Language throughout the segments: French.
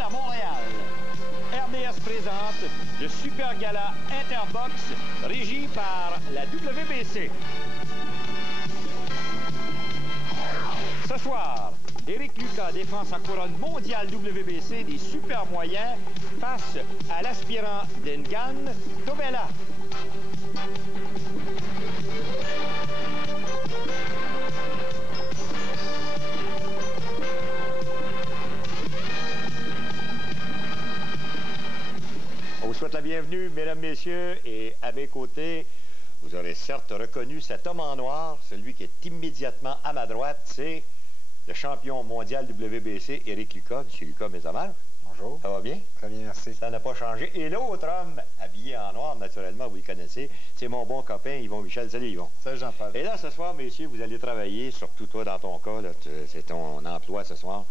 à Montréal. RDS présente le Super Gala Interbox, régi par la WBC. Ce soir, Éric Lucas défend sa couronne mondiale WBC des super moyens face à l'aspirant Ngan Tobela. On vous souhaite la bienvenue, mesdames, messieurs, et à mes côtés, vous aurez certes reconnu cet homme en noir, celui qui est immédiatement à ma droite, c'est le champion mondial WBC, Éric Lucas. Monsieur Lucas, mes hommages. Bonjour. Ça va bien? Très bien, merci. Ça n'a pas changé. Et l'autre homme, habillé en noir, naturellement, vous le connaissez, c'est mon bon copain Yvon Michel. Salut, Yvon. Salut, Jean-Paul. Et là, ce soir, messieurs, vous allez travailler, surtout toi, dans ton cas, c'est ton emploi ce soir.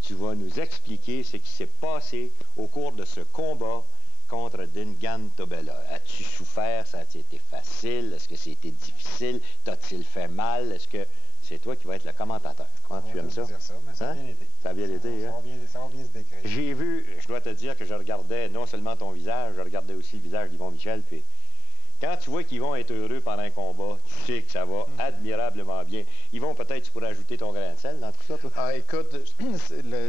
Tu vas nous expliquer ce qui s'est passé au cours de ce combat contre Ngan Tobela. As-tu souffert? Ça a-t-il été facile? Est-ce que c'était difficile? T'as-t-il fait mal? Est-ce que c'est toi qui vas être le commentateur? Comment tu aimes ça? Dire ça, mais ça a bien été. Ça a bien été, hein? Ça va bien se décrire. J'ai vu, je dois te dire que je regardais non seulement ton visage, je regardais aussi le visage d'Yvon Michel, puis quand tu vois qu'Yvon est heureux pendant un combat, tu sais que ça va admirablement bien. Yvon, peut-être tu pourrais ajouter ton grain de sel dans tout ça, toi? Ah, écoute,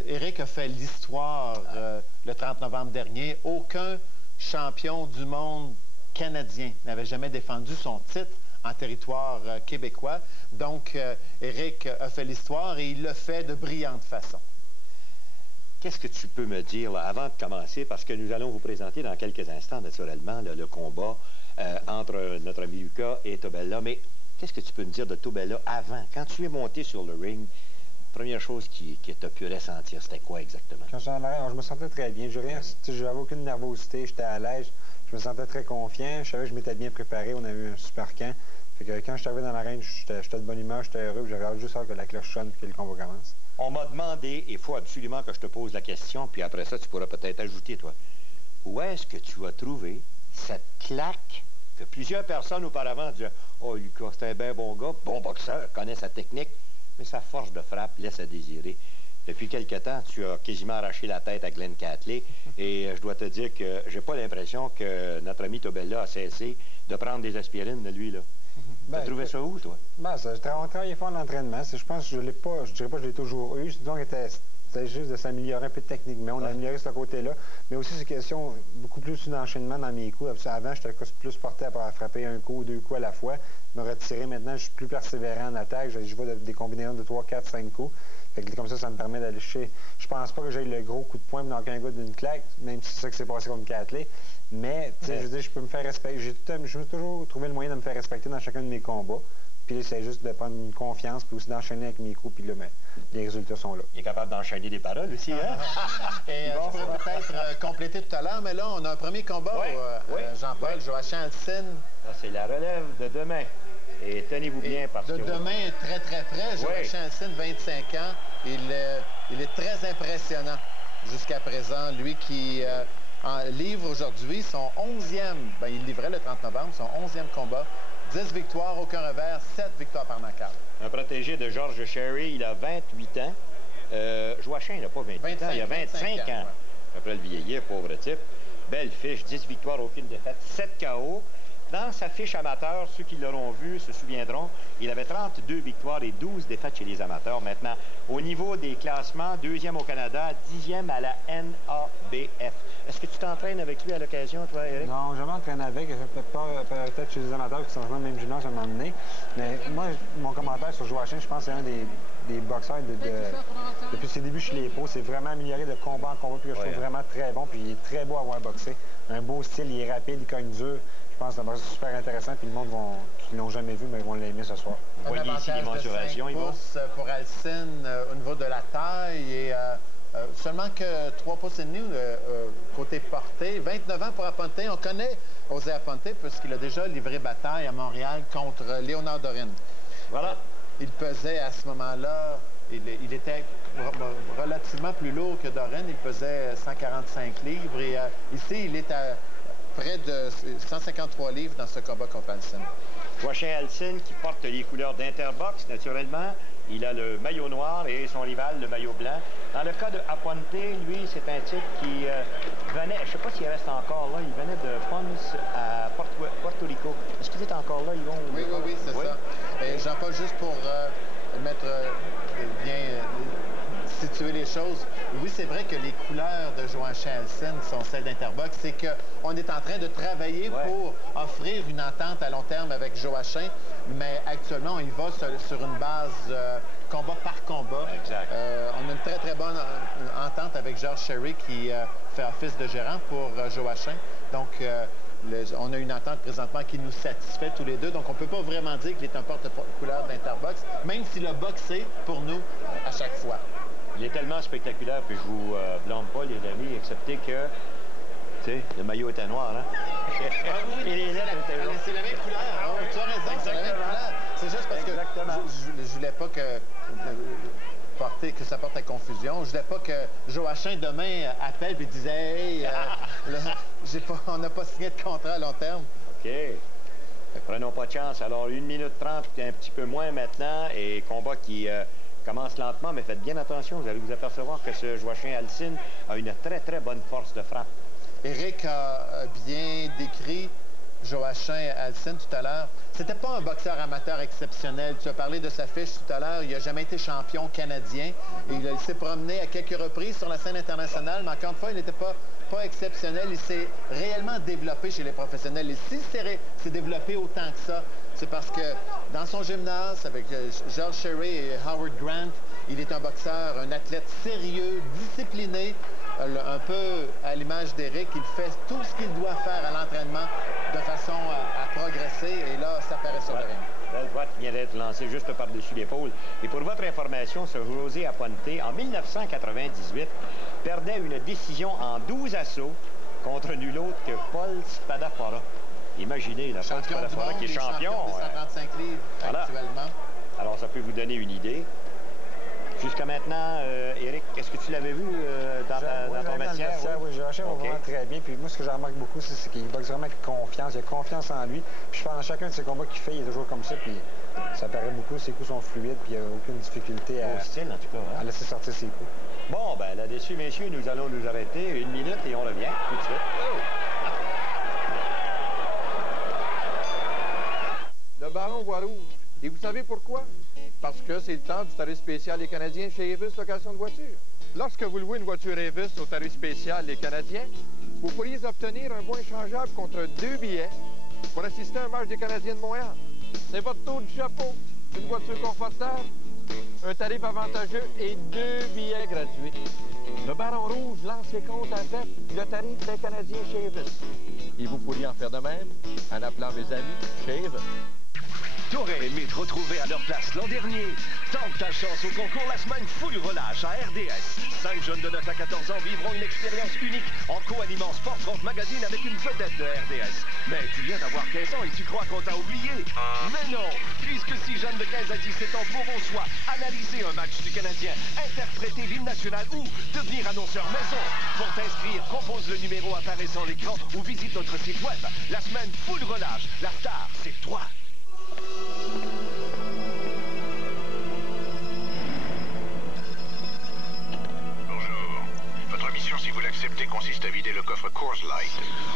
Éric a fait l'histoire le 30 novembre dernier. Aucun champion du monde canadien n'avait jamais défendu son titre en territoire québécois. Donc, Éric a fait l'histoire et il l'a fait de brillante façon. Qu'est-ce que tu peux me dire là, avant de commencer, parce que nous allons vous présenter dans quelques instants, naturellement, là, le combat entre notre ami Lucas et Tobela. Mais qu'est-ce que tu peux me dire de Tobela avant? Quand tu es monté sur le ring, première chose que tu as pu ressentir, c'était quoi exactement? Quand j'étais en arène, je me sentais très bien. Je n'avais aucune nervosité, j'étais à l'aise. Je me sentais très confiant. Je savais que je m'étais bien préparé. On a eu un super camp. Fait que quand je suis arrivé dans l'arène, j'étais de bonne humeur, j'étais heureux. J'avais juste hâte que la cloche sonne et que le combat commence. On m'a demandé, il faut absolument que je te pose la question, puis après ça, tu pourras peut-être ajouter, toi. Où est-ce que tu as trouvé cette claque que plusieurs personnes auparavant disaient « Oh, Lucas, c'est un bien bon gars, bon boxeur, connaît sa technique, mais sa force de frappe laisse à désirer. » Depuis quelque temps, tu as quasiment arraché la tête à Glenn Catley, et je dois te dire que j'ai pas l'impression que notre ami Tobela a cessé de prendre des aspirines de lui, là. Tu as trouvé ça où, toi? On travaillait fort en entraînement. Je pense que je dirais pas que je l'ai toujours eu. Disons que c'était juste de s'améliorer un peu techniquement. On a amélioré ce côté-là. Mais aussi, c'est une question beaucoup plus d'enchaînement dans mes coups. Avant, j'étais plus porté à frapper un coup ou deux coups à la fois. Me retirer. Maintenant, je suis plus persévérant en attaque. Je vois des combinaisons de 3, 4, 5 coups. Fait que comme ça me permet d'aller chercher. Je pense pas que j'ai le gros coup de poing dans qu'un gars d'une claque, même si c'est ça qui s'est passé contre Catley. Mais, tu sais, je veux dire, je peux me faire respecter. J'ai toujours trouvé le moyen de me faire respecter dans chacun de mes combats. Puis là, c'est juste de prendre une confiance, puis aussi d'enchaîner avec mes coups, puis là, ben, les résultats sont là. Il est capable d'enchaîner des paroles aussi, hein? Et je pourrais peut-être compléter tout à l'heure, mais là, on a un premier combat, Jean-Paul, Joachim Alcine. C'est la relève de demain. Et tenez-vous bien parce que... De demain, très, très près. Joachim Alcine, 25 ans. Il est très impressionnant jusqu'à présent. Lui qui livre aujourd'hui son 11e, ben, il livrait le 30 novembre, son 11e combat. 10 victoires, aucun revers, 7 victoires par knockout. Un protégé de George Sherry, il a 28 ans. Joachim, il n'a pas 28 ans, il a 25 ans. Ouais. Après le vieillir, pauvre type. Belle fiche, 10 victoires, aucune défaite, 7 KO. Dans sa fiche amateur, ceux qui l'auront vu se souviendront, il avait 32 victoires et 12 défaites chez les amateurs. Maintenant, au niveau des classements, 2e au Canada, 10e à la NABF. Est-ce que tu t'entraînes avec lui à l'occasion, toi, Éric? Non, je m'entraîne avec. Peut-être chez les amateurs qui sont vraiment même juniors, ça m'a emmené. Mais moi, mon commentaire sur Joachim, je pense que c'est un des boxeurs depuis ses débuts chez les pros. C'est vraiment amélioré de combat en combat, puis que je trouve vraiment très bon. Puis il est très beau à avoir boxé. Un beau style, il est rapide, il cogne dur. Je pense que c'est super intéressant, puis le monde qui ne l'ont jamais vu, mais ils vont l'aimer ce soir. Vous voyez ici les mensurations, Yvon? 5 pouces pour Alcine au niveau de la taille et seulement que 3 pouces et demi côté portée. 29 ans pour Aponte. On connaît José Aponte puisqu'il a déjà livré bataille à Montréal contre Léonard Dorin. Voilà. Il pesait à ce moment-là, il était relativement plus lourd que Dorin. Il pesait 145 livres et ici, il est à près de 153 livres dans ce combat contre Alcine. Joachim Alcine qui porte les couleurs d'Interbox, naturellement. Il a le maillot noir et son rival, le maillot blanc. Dans le cas de Aponte, lui, c'est un type qui venait, je ne sais pas s'il reste encore là, il venait de Ponce à Porto Rico. Est-ce qu'il est encore là, Yvon? Oui, c'est ça. Et Jean-Paul, juste pour mettre bien situer les choses, oui, c'est vrai que les couleurs de Joachim Alcine sont celles d'Interbox. C'est qu'on est en train de travailler pour offrir une entente à long terme avec Joachim, mais actuellement, on y va sur une base combat par combat. Exact. On a une très, très bonne entente avec George Sherry qui fait office de gérant pour Joachim. Donc, on a une entente présentement qui nous satisfait tous les deux. Donc, on ne peut pas vraiment dire qu'il est un porte-couleur d'Interbox, même si le boxé, pour nous, à chaque fois. Il est tellement spectaculaire, puis je vous blâme pas, les amis, excepté que, tu sais, le maillot était noir, hein? Oui, et les lettres étaient rouges. c'est la même couleur. Oh, tu as raison, c'est la même couleur. C'est juste parce que je voulais pas que ça porte à confusion. Je voulais pas que Joachim demain appelle et dise « Hey, là, on n'a pas signé de contrat à long terme. » OK. Prenons pas de chance. Alors, 1 minute 30, un petit peu moins maintenant, et combat qui commence lentement, mais faites bien attention. Vous allez vous apercevoir que ce Joachim Alcine a une très, très bonne force de frappe. Éric a bien décrit Joachim Alcine tout à l'heure. C'était pas un boxeur amateur exceptionnel. Tu as parlé de sa fiche tout à l'heure. Il n'a jamais été champion canadien. Il s'est promené à quelques reprises sur la scène internationale, mais encore une fois, il n'était pas exceptionnel. Il s'est réellement développé chez les professionnels. Et si s'est développé autant que ça, c'est parce que dans son gymnase, avec George Sherry et Howard Grant, il est un boxeur, un athlète sérieux, discipliné, un peu à l'image d'Éric. Il fait tout ce qu'il doit faire à l'entraînement de façon à progresser. Et là, ça paraît sur le ring. Belle droite qui vient d'être lancée juste par-dessus l'épaule. Et pour votre information, ce José Aponte, en 1998, perdait une décision en 12 assauts contre nul autre que Paul Spadafora. Imaginez, la Paul Spadafora qui est champion. 135 livres actuellement. Alors, ça peut vous donner une idée. Jusqu'à maintenant, Éric, est-ce que tu l'avais vu dans ton vestiaire? Oui, Joachim va vraiment très bien. Puis moi, ce que j'en remarque beaucoup, c'est qu'il boxe vraiment avec confiance. Il a confiance en lui. Puis je pense que dans chacun de ses combats qu'il fait, il est toujours comme ça. Puis ça paraît beaucoup. Ses coups sont fluides. Puis il n'y a aucune difficulté à laisser sortir ses coups. Bon, ben là-dessus, messieurs, nous allons nous arrêter 1 minute et on revient tout de suite. Le baron voit rouge. Et vous savez pourquoi? Parce que c'est le temps du tarif spécial Les Canadiens chez Evis Location de voiture. Lorsque vous louez une voiture Evis au tarif spécial Les Canadiens, vous pourriez obtenir un bon échangeable contre 2 billets pour assister à un match des Canadiens de Montréal. C'est votre tour du chapeau. Une voiture confortable, un tarif avantageux et 2 billets gratuits. Le Baron Rouge lance ses comptes avec le tarif des Canadiens chez Evis. Et vous pourriez en faire de même en appelant mes amis chez Evis. T'aurais aimé te retrouver à leur place l'an dernier? Tente ta chance au concours La Semaine Full Relâche à RDS. 5 jeunes de 9 à 14 ans vivront une expérience unique en co-animant Sport 30 Magazine avec une vedette de RDS. Mais tu viens d'avoir 15 ans et tu crois qu'on t'a oublié? Mais non, puisque 6 jeunes de 15 à 17 ans pourront soit analyser un match du Canadien, interpréter l'hymne national ou devenir annonceur maison. Pour t'inscrire, compose le numéro apparaissant à l'écran ou visite notre site web. La Semaine Full Relâche. La star, c'est toi. Bonjour. Votre mission, si vous l'acceptez, consiste à vider le coffre Coors Light.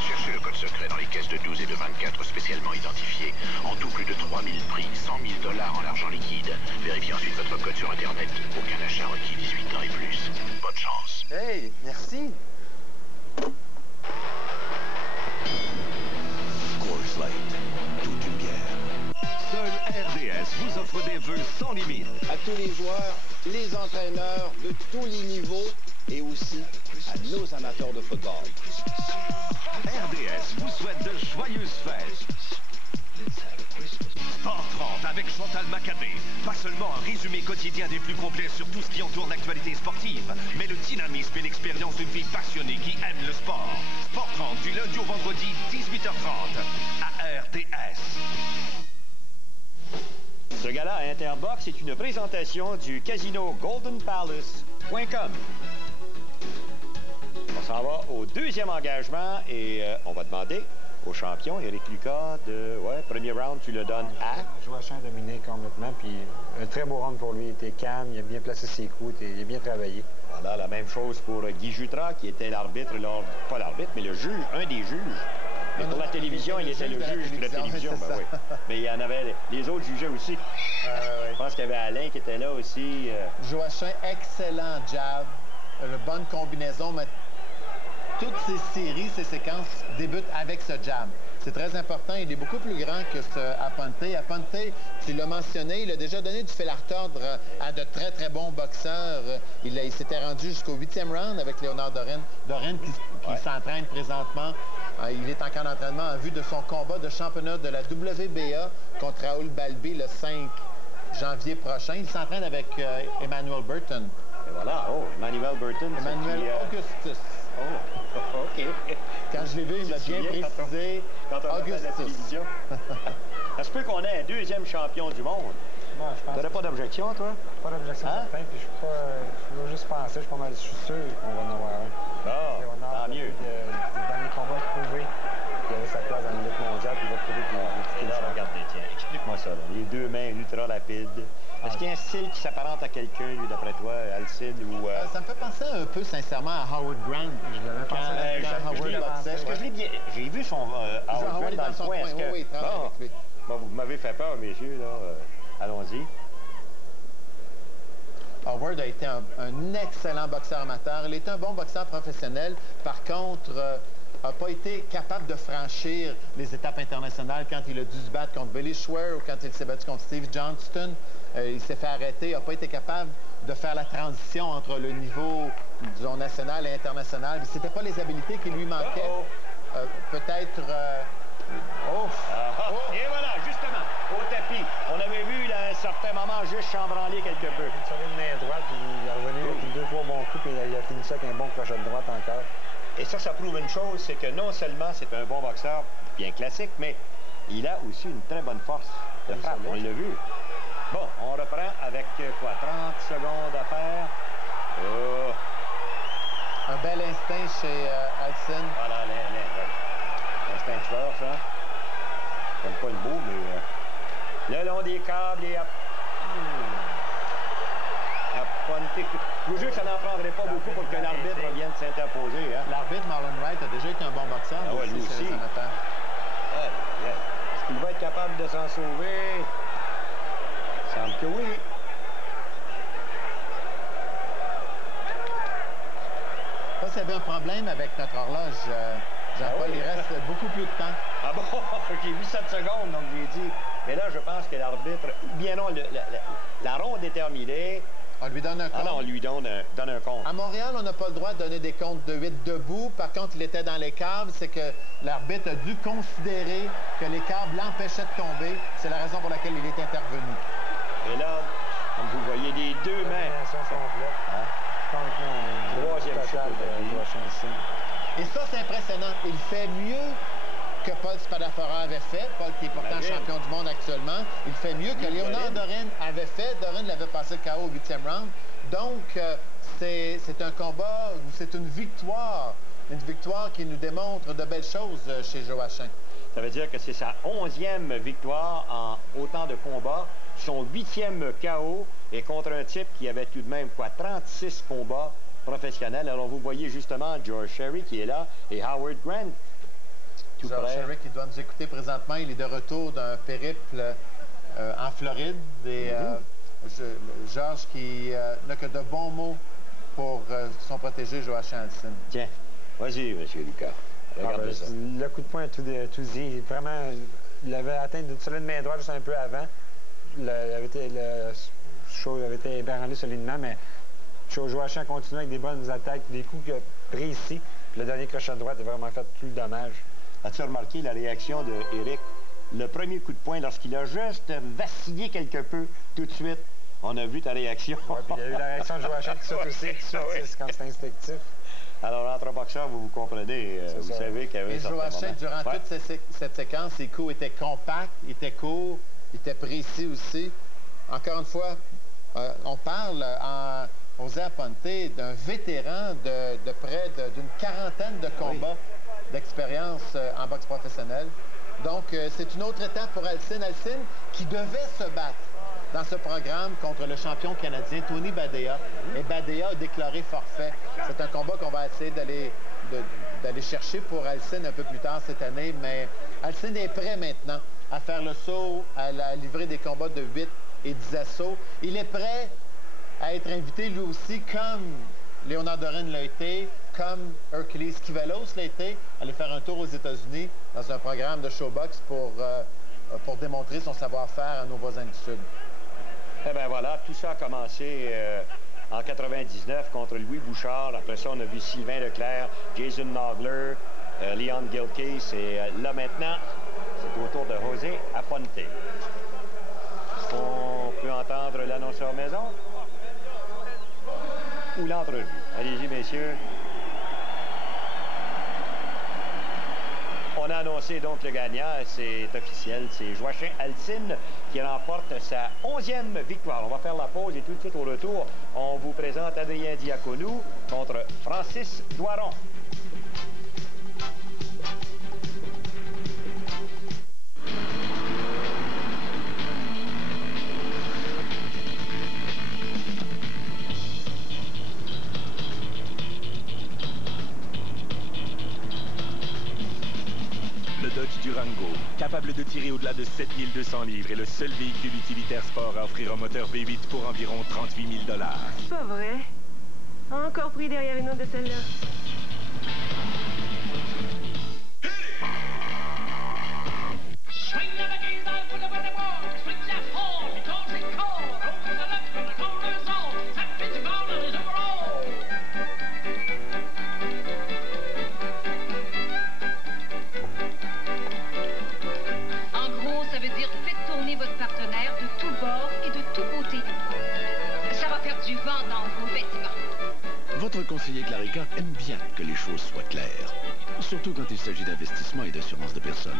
Cherchez le code secret dans les caisses de 12 et de 24 spécialement identifiées. En tout, plus de 3000 prix, 100 000 $ en argent liquide. Vérifiez ensuite votre code sur Internet. Aucun achat requis 18 ans et plus. Bonne chance. Hey, merci. Coors Light, toute une bière. Seul RDS vous offre des vœux sans limite. À tous les joueurs, les entraîneurs de tous les niveaux et aussi à nos amateurs de football. RDS vous souhaite de joyeuses fêtes. Sport 30 avec Chantal Macabé. Pas seulement un résumé quotidien des plus complets sur tout ce qui entoure l'actualité sportive, mais le dynamisme et l'expérience d'une vie passionnée qui aime le sport. Sport 30 du lundi au vendredi, 18h30 à RDS. Ce gala à Interbox est une présentation du casino goldenpalace.com. On s'en va au deuxième engagement et on va demander au champion, Éric Lucas, premier round, tu le donnes à... Joachim a dominé complètement, puis un très beau round pour lui. Il était calme, il a bien placé ses coups, il a bien travaillé. Voilà, la même chose pour Guy Jutras, qui était l'arbitre, pas l'arbitre, mais le juge, un des juges. Mais pour la télévision, il était le juge de la télévision. Ben oui. Mais il y en avait, les autres jugeaient aussi. Je pense qu'il y avait Alain qui était là aussi. Joachim, excellent jab, une bonne combinaison, mais toutes ces séries, ces séquences débutent avec ce jab. C'est très important. Il est beaucoup plus grand que ce Aponte. Aponte, tu l'as mentionné, il a déjà donné du fil à retordre à de très, très bons boxeurs. Il s'était rendu jusqu'au 8e round avec Léonard Dorin. Dorin qui s'entraîne présentement. Il est en camp d'entraînement en vue de son combat de championnat de la WBA contre Raoul Balbi le 5 janvier prochain. Il s'entraîne avec Emmanuel Burton. Et voilà, Emmanuel Burton. Emmanuel Augustus. OK. Quand je l'ai vu, il m'a bien précisé. Quand on a fait la télévision. Ça se peut qu'on ait un deuxième champion du monde. Bon, tu n'aurais pas d'objection, toi? Pas d'objection, certain. Puis je veux juste penser, je suis sûr qu'on va en avoir un. Tant mieux. Dans les combats prouvés qu'il avait sa place dans la lutte mondiale, puis il va prouver qu'il est là, regardez, tiens, explique-moi ça. Là. Les deux mains ultra rapides. Est-ce qu'il y a un style qui s'apparente à quelqu'un, lui, d'après toi, Alcide, ou... Ça me fait penser un peu, sincèrement, à Howard Grant. Je l'avais pensé Est-ce que je l'ai bien... J'ai vu son Howard Grant dans le coin. Oui, travaille avec lui. Bon, vous m'avez fait peur, messieurs, là. Allons-y. Howard a été un excellent boxeur amateur. Il est un bon boxeur professionnel. Par contre, n'a pas été capable de franchir les étapes internationales quand il a dû se battre contre Billy Schwer ou quand il s'est battu contre Steve Johnston. Il s'est fait arrêter, n'a pas été capable de faire la transition entre le niveau, disons, national et international. Ce n'était pas les habiletés qui lui manquaient. Peut-être... Et voilà, justement, au tapis. On avait vu, là, à un certain moment, juste chambranler quelque peu. Il savait une main droite, puis il est revenu avec 2-3 bons coups, puis il a fini ça avec un bon crochet de droite encore. Et ça prouve une chose, c'est que non seulement c'est un bon boxeur, bien classique, mais il a aussi une très bonne force de frappe. On l'a vu. Bon, on reprend avec quoi, 30 secondes à faire. Un bel instinct chez Hudson. Voilà, l'instinct de tueur, ça. J'aime pas le mot, mais le long des câbles et je vous jure que ça n'en prendrait pas beaucoup pour que l'arbitre vienne s'interposer. Hein? L'arbitre, Marlon Wright, a déjà été un bon boxeur. Lui aussi. Est-ce qu'il va être capable de s'en sauver? Il semble que oui. Ça, s'il y avait un problème avec notre horloge, Jean-Paul, il reste beaucoup plus de temps. Ah bon? OK, 8-7 secondes, donc j'ai dit. Mais là, je pense que l'arbitre... Bien non, la ronde est terminée. On lui donne un compte. Ah non, on lui donne un compte. À Montréal, on n'a pas le droit de donner des comptes de 8 debout. Par contre, il était dans les câbles. C'est que l'arbitre a dû considérer que les câbles l'empêchaient de tomber. C'est la raison pour laquelle il est intervenu. Et là, comme vous voyez, les deux mains. Troisième chute. Et ça, c'est impressionnant. Il fait mieux que Paul Spadafora avait fait. Paul qui est pourtant champion du monde actuellement. Il fait mieux que Léonard Dorin avait fait. Dorin l'avait passé le KO au 8e round. Donc, c'est un combat, c'est une victoire. Une victoire qui nous démontre de belles choses chez Joachim. Ça veut dire que c'est sa 11e victoire en autant de combats. Son 8e KO et contre un type qui avait tout de même, 36 combats professionnels. Alors, vous voyez justement George Sherry qui est là et Howard Grant. George Sherry qui doit nous écouter présentement. Il est de retour d'un périple en Floride. Et Georges qui n'a que de bons mots pour son protégé Joachim Alcine. Tiens, vas-y, M. Lucas. Regardez ça. Le coup de poing a tout dit. Vraiment, il avait atteint une solide main droite juste un peu avant. Le show avait été ébranlé solidement, mais Joachim a continué avec des bonnes attaques, des coups qu'il a pris ici. Puis le dernier crochet de droite a vraiment fait tout le dommage. As-tu remarqué la réaction d'Éric? Le premier coup de poing, lorsqu'il a juste vacillé quelque peu, tout de suite, on a vu ta réaction. Oui, puis il y a eu la réaction de Joachim qui saute aussi, quand c'est instinctif. Alors, entre boxeurs, vous comprenez, vous savez qu'il y avait un certain moment. Et Joachim, durant toute cette séquence, ses coups étaient compacts, étaient courts, étaient précis aussi. Encore une fois, on parle José Aponte, d'un vétéran de près d'une quarantaine de combats d'expérience en boxe professionnelle. Donc, c'est une autre étape pour Alcine. Alcine qui devait se battre dans ce programme contre le champion canadien, Tony Badea. Et Badea a déclaré forfait. C'est un combat qu'on va essayer d'aller chercher pour Alcine un peu plus tard cette année. Mais Alcine est prêt maintenant à faire le saut, à livrer des combats de 8 et 10 assauts. Il est prêt à être invité lui aussi, comme Léonard Dorin l'a été, comme Hercules Kivalos l'a été, aller faire un tour aux États-Unis dans un programme de showbox pour démontrer son savoir-faire à nos voisins du Sud. Eh bien voilà, tout ça a commencé en 99 contre Louis Bouchard. Après ça, on a vu Sylvain Leclerc, Jason Nogler, Leon Gilcase. Et là maintenant, c'est au tour de José Aponte. On peut entendre l'annonceur maison ou l'entrevue. Allez-y, messieurs. On a annoncé donc le gagnant, c'est officiel, c'est Joachim Alcine qui remporte sa 11e victoire. On va faire la pause et tout de suite au retour, on vous présente Adrien Diaconou contre Francis Doiron. Durango, capable de tirer au-delà de 7200 livres, est le seul véhicule utilitaire sport à offrir un moteur V8 pour environ 38 000 $. C'est pas vrai. Encore pris derrière une autre de celle-là. Votre conseiller Clarica aime bien que les choses soient claires, surtout quand il s'agit d'investissement et d'assurance de personnes.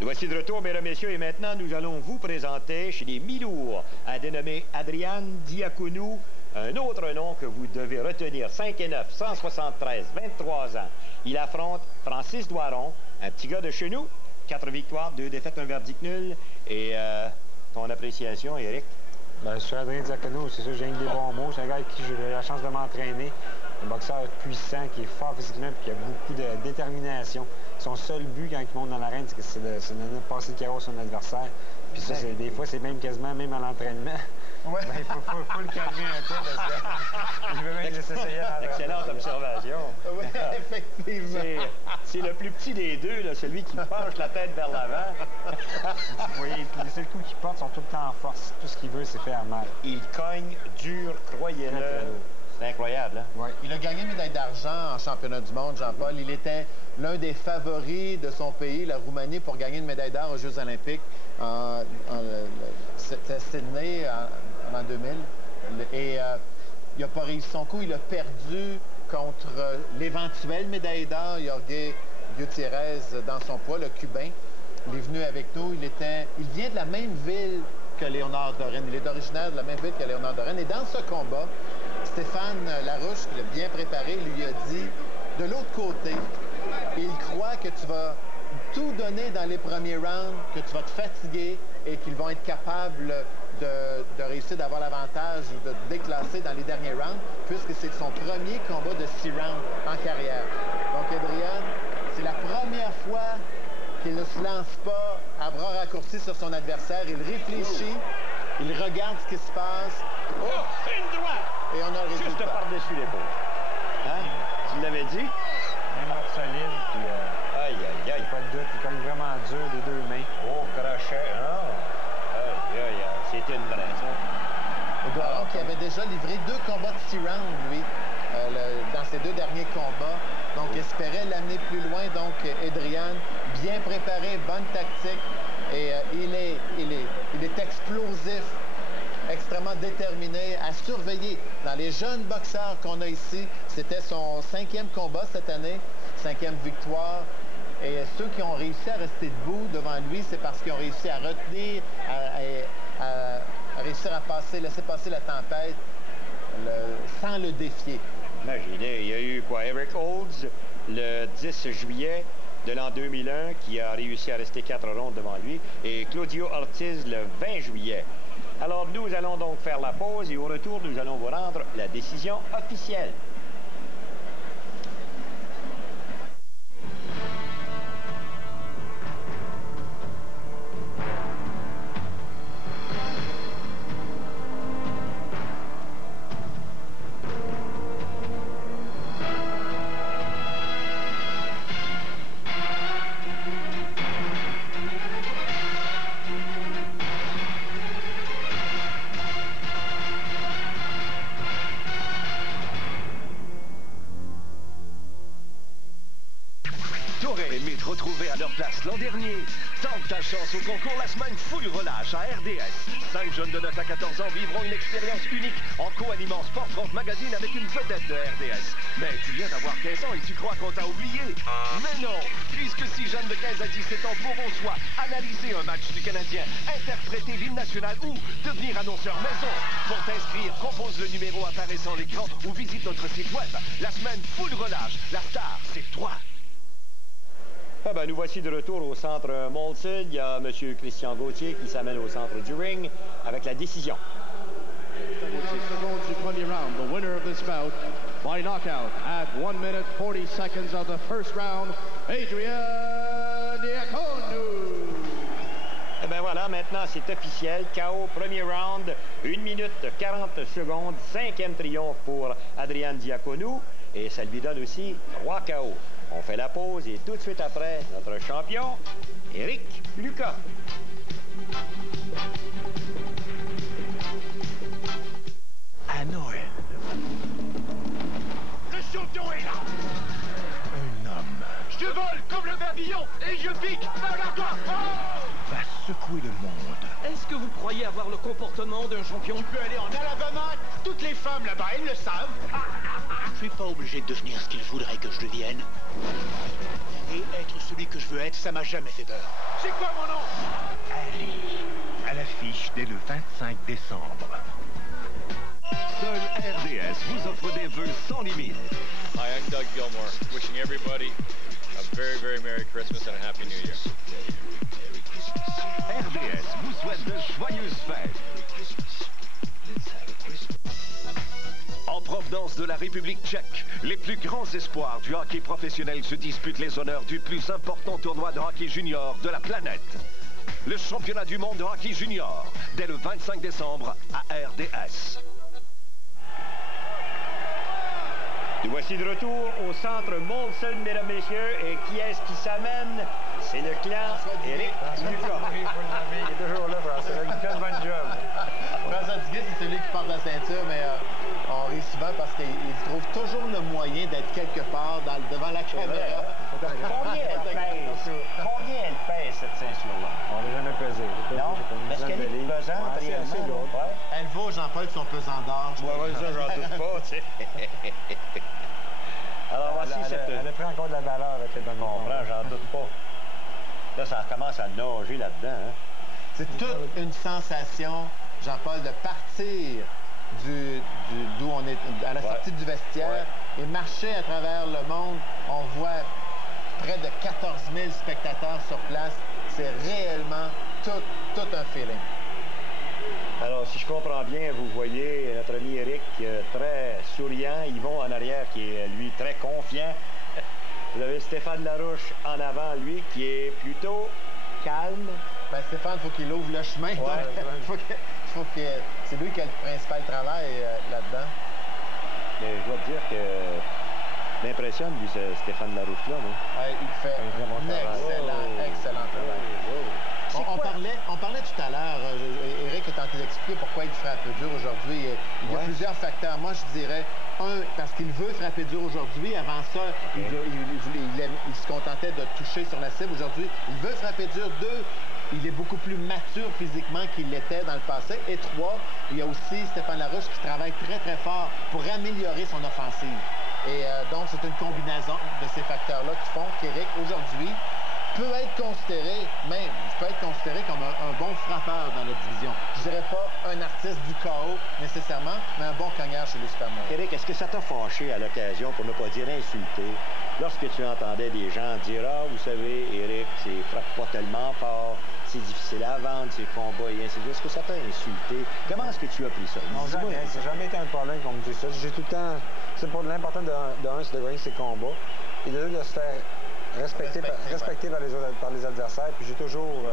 Nous voici de retour, mesdames, messieurs, et maintenant, nous allons vous présenter chez les mi-lourds un dénommé Adrian Diaconou, un autre nom que vous devez retenir, 5 et 9, 173, 23 ans. Il affronte Francis Doiron, un petit gars de chez nous, 4 victoires, 2 défaites, 1 verdict nul. Et ton appréciation, Éric? Bien, sur Adrien Diaconou, c'est sûr, j'ai des bons mots. C'est un gars avec qui j'ai eu la chance de m'entraîner. Un boxeur puissant, qui est fort physiquement et qui a beaucoup de détermination. Son seul but quand il monte dans l'arène, c'est de passer le carreau sur son adversaire. Puis ça, des fois, c'est même quasiment, même à l'entraînement. Ouais. Ben, il faut le calmer un peu parce que je veux même laisser essayer. Excellente observation. Oui, effectivement. C'est le plus petit des deux, là, celui qui penche la tête vers l'avant. Vous voyez, les seuls coups qu'il porte sont tout le temps en force. Tout ce qu'il veut, c'est faire mal. Il cogne dur, croyez-le. C'est incroyable, hein? Ouais. Il a gagné une médaille d'argent en championnat du monde, Jean-Paul. Il était l'un des favoris de son pays, la Roumanie, pour gagner une médaille d'or aux Jeux olympiques. C'était Sydney en 2000. Et il n'a pas réussi son coup. Il a perdu contre l'éventuelle médaille d'or, Jorge Gutiérrez, dans son poids, le Cubain. Il est venu avec nous. Il vient de la même ville que Léonard Dorin. Il est originaire de la même ville que Léonard Dorin. Et dans ce combat, Stéphane Larouche, qui l'a bien préparé, lui a dit, de l'autre côté, il croit que tu vas tout donner dans les premiers rounds, que tu vas te fatiguer et qu'ils vont être capables de réussir d'avoir l'avantage ou de te déclasser dans les derniers rounds, puisque c'est son premier combat de 6 rounds en carrière. Donc, Adrian, c'est la première fois qu'il ne se lance pas à bras raccourcis sur son adversaire. Il réfléchit, il regarde ce qui se passe. Oh, une droite! Et on a le résultat. Juste par-dessus l'épaule. Hein? Tu l'avais dit? Même rock solide, puis aïe, aïe, aïe. pas de doute, il est comme vraiment dur des deux mains. Oh, crochet, hein? Aïe, aïe, aïe. C'était une vraie, ça. Doiron qui avait déjà livré 2 combats de 6 rounds, lui, dans ses 2 derniers combats. Donc, espérait l'amener plus loin. Donc, Adrian, bien préparé, bonne tactique. Et il est explosif, extrêmement déterminé à surveiller. Dans les jeunes boxeurs qu'on a ici, c'était son 5e combat cette année, 5e victoire. Et ceux qui ont réussi à rester debout devant lui, c'est parce qu'ils ont réussi à retenir, à réussir à laisser passer la tempête sans le défier. Imaginez, il y a eu quoi? Eric Olds, le 10 juillet de l'an 2001, qui a réussi à rester 4 rondes devant lui, et Claudio Ortiz le 20 juillet. Alors, nous allons donc faire la pause, et au retour, nous allons vous rendre la décision officielle. Retrouvés à leur place l'an dernier. Tente ta chance au concours la semaine full relâche à RDS. 5 jeunes de 9 à 14 ans vivront une expérience unique en co-animant Sport France Magazine avec une vedette de RDS. Mais tu viens d'avoir 15 ans et tu crois qu'on t'a oublié? Mais non, puisque 6 jeunes de 15 à 17 ans pourront soit analyser un match du Canadien, interpréter l'hymne national ou devenir annonceur maison. Pour t'inscrire, compose le numéro apparaissant à l'écran ou visite notre site web. La semaine full relâche. La star, c'est toi. Ah ben, nous voici de retour au centre Molson. Il y a M. Christian Gauthier qui s'amène au centre du ring avec la décision. 56 seconds du premier round. The winner of this bout by knockout at 1 minute 40 seconds of the first round, Adrian Diaconou. Eh bien voilà, maintenant c'est officiel. KO, premier round, 1 minute 40 secondes. 5e triomphe pour Adrian Diaconou. Et ça lui donne aussi 3 KO. On fait la pause et tout de suite après, notre champion, Éric Lucas. À Noël. Le champion est là. Un homme. Je vole comme le barbillon et je pique par la toi. Va secouer le monde. Est-ce que vous croyez avoir le comportement d'un champion? Tu peux aller en Alabama. Toutes les femmes là-bas, elles le savent. Je suis pas obligé de devenir ce qu'ils voudraient que je devienne. Et être celui que je veux être, ça m'a jamais fait peur. C'est quoi mon nom? Ali. À l'affiche dès le 25 décembre. Seul RDS vous offre des vœux sans limite. Hi, I'm Doug Gilmore, wishing everybody a very, very Merry Christmas and a Happy New Year. RDS vous souhaite de joyeuses fêtes. En provenance de la République tchèque, les plus grands espoirs du hockey professionnel se disputent les honneurs du plus important tournoi de hockey junior de la planète. Le championnat du monde de hockey junior, dès le 25 décembre à RDS. Nous voici de retour au centre Molson, mesdames, messieurs. Et qui est-ce qui s'amène? C'est le clan Éric Lucas. Il est toujours là, François. Il fait une bonne job. François Duguay, c'est celui qui porte la ceinture, mais on rit souvent parce qu'il trouve toujours le moyen d'être quelque part devant la caméra. Combien elle pèse? Combien elle pèse, cette ceinture-là? On l'a jamais pesé. Non? Est-ce qu'elle est pesante? Ouais, assez lourde. Ouais. Elle vaut, Jean-Paul, son pesant d'or. Ouais, ça, j'en doute pas, tu sais. Alors, voici cette... Elle a pris encore de la valeur avec le On comprend, j'en doute pas. Là, ça commence à nager là-dedans. Hein? C'est toute une sensation, Jean-Paul, de partir d'où on est, à la sortie du vestiaire et marcher à travers le monde. On voit près de 14 000 spectateurs sur place. C'est réellement tout un feeling. Alors, si je comprends bien, vous voyez notre ami Éric très souriant. Yvon en arrière qui est, lui, très confiant. Vous avez Stéphane Larouche en avant, lui, qui est plutôt calme. Ben, Stéphane, il faut qu'il ouvre le chemin. C'est lui qui a le principal travail là-dedans. Mais je dois te dire que m'impressionne, lui, ce Stéphane Larouche-là. Il fait un excellent travail. On parlait tout à l'heure, Éric a tenté d'expliquer pourquoi il frappe dur aujourd'hui. Il y a plusieurs facteurs. Moi, je dirais, un, parce qu'il veut frapper dur aujourd'hui. Avant ça, il se contentait de toucher sur la cible. Aujourd'hui, il veut frapper dur. Deux, il est beaucoup plus mature physiquement qu'il l'était dans le passé. Et trois, il y a aussi Stéphane Larouche qui travaille très, très fort pour améliorer son offensive. Et donc, c'est une combinaison de ces facteurs-là qui font qu'Éric, aujourd'hui, peut être considéré, comme un bon frappeur dans la division. Je dirais pas un artiste du chaos nécessairement, mais un bon cogneur chez les Super Mario. Éric, est-ce que ça t'a fâché à l'occasion, pour ne pas dire insulté, lorsque tu entendais des gens dire « Ah, vous savez, Éric, c'est frappe pas tellement fort, c'est difficile à vendre, ses combats et ainsi de suite. » Est-ce que ça t'a insulté? Comment est-ce que tu as pris ça? Non, jamais. Ça n'a jamais été un problème qu'on me dise ça. J'ai tout le temps... C'est pour l'important de un, c'est de gagner ses combats. Et de deux, de se faire respecter par les adversaires. Puis j'ai toujours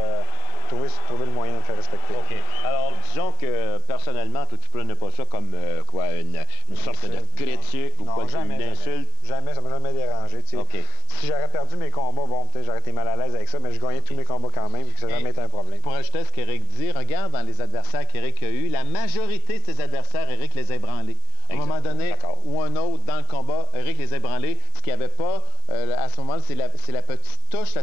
trouvé le moyen de me faire respecter. OK. Alors, disons que, personnellement, toi, tu prenais pas ça comme, une sorte de critique ou quoi, une insulte? Jamais, ça m'a jamais dérangé. OK. Si j'aurais perdu mes combats, bon, peut-être j'aurais été mal à l'aise avec ça, mais je gagnais tous mes combats quand même, et ça n'a jamais été un problème. Pour ajouter ce qu'Éric dit, regarde dans les adversaires qu'Éric a eus, la majorité de ses adversaires, Éric les a ébranlés. À un moment donné ou un autre dans le combat, Éric les a ébranlés. Ce qu'il n'y avait pas à ce moment-là, c'est la petite touche,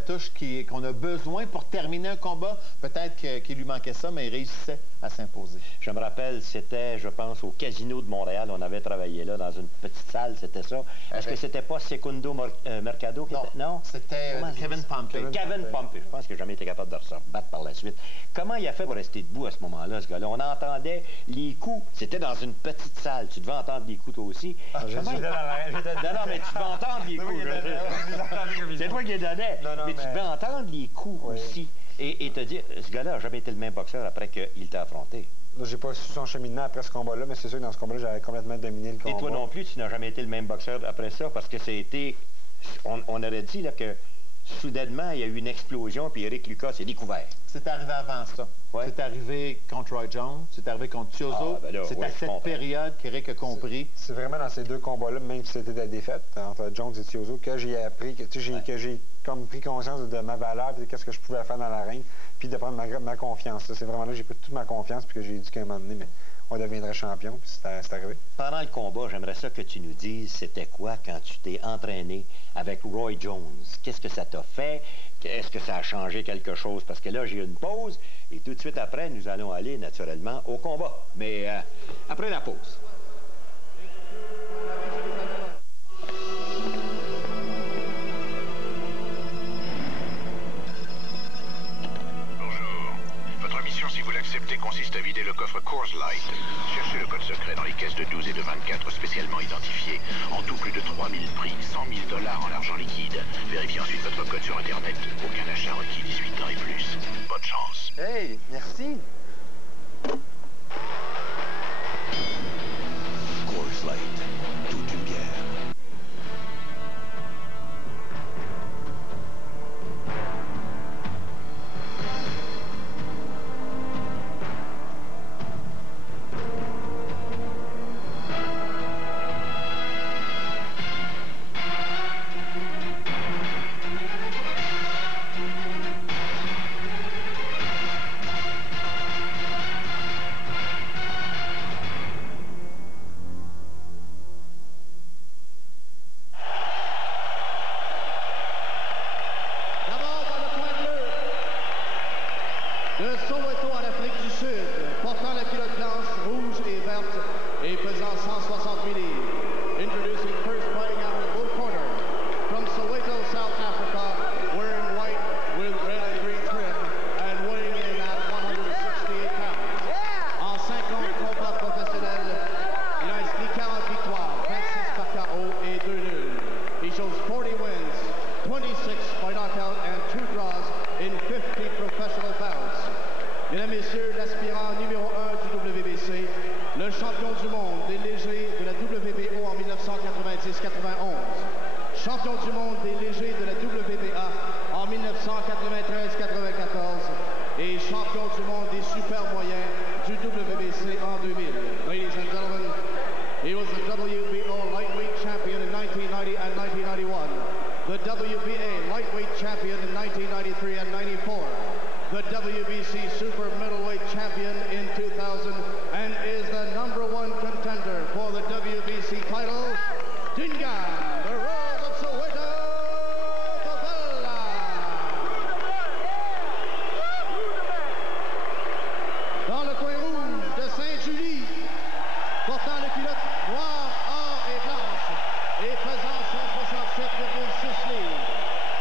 qu'on a besoin pour terminer un combat. Peut-être qu'il lui manquait ça, mais il réussissait à s'imposer. Je me rappelle, c'était, je pense, au Casino de Montréal. On avait travaillé là, dans une petite salle, c'était ça. Est-ce que c'était pas Secundo Mercado qui était... Non, c'était Kevin Pompey. Kevin Pompey. Je pense qu'il n'a jamais été capable de se rebattre par la suite. Comment il a fait pour rester debout à ce moment-là, ce gars-là? On entendait les coups. C'était dans une petite salle. Tu devais entendre les coups, toi aussi. Non, mais tu devais entendre les coups. C'est toi qui les donnais. Mais tu devais entendre les coups aussi. Et te dire, ce gars-là n'a jamais été le même boxeur après qu'il t'a affronté. J'ai pas su son cheminement après ce combat-là, mais c'est sûr que dans ce combat-là, j'avais complètement dominé le combat. Et toi non plus, tu n'as jamais été le même boxeur après ça, parce que c'était... On aurait dit là, que soudainement, il y a eu une explosion, puis Éric Lucas s'est découvert. C'est arrivé avant ça. Ouais. C'est arrivé contre Roy Jones, c'est arrivé contre Chiozo. C'est à cette période qu'Éric a compris. C'est vraiment dans ces deux combats-là, même si c'était de la défaite entre Jones et Chiozo, que j'ai appris, que j'ai comme pris conscience de ma valeur, de qu'est-ce que je pouvais faire dans l'arène, puis de prendre ma confiance. C'est vraiment là que j'ai pris toute ma confiance, puis que j'ai dit qu'à un moment donné, mais on deviendrait champion, puis c'est arrivé. Pendant le combat, j'aimerais ça que tu nous dises, c'était quoi quand tu t'es entraîné avec Roy Jones? Qu'est-ce que ça t'a fait? Est-ce que ça a changé quelque chose? Parce que là, j'ai une pause, et tout de suite après, nous allons aller naturellement au combat. Mais après la pause. Si vous l'acceptez, consiste à vider le coffre Coors Light. Cherchez le code secret dans les caisses de 12 et de 24 spécialement identifiées. En tout, plus de 3000 prix, 100 000 $ en argent liquide. Vérifiez ensuite votre code sur Internet. Aucun achat requis 18 ans et plus. Bonne chance. Hey, merci. Coors Light, toute une bière.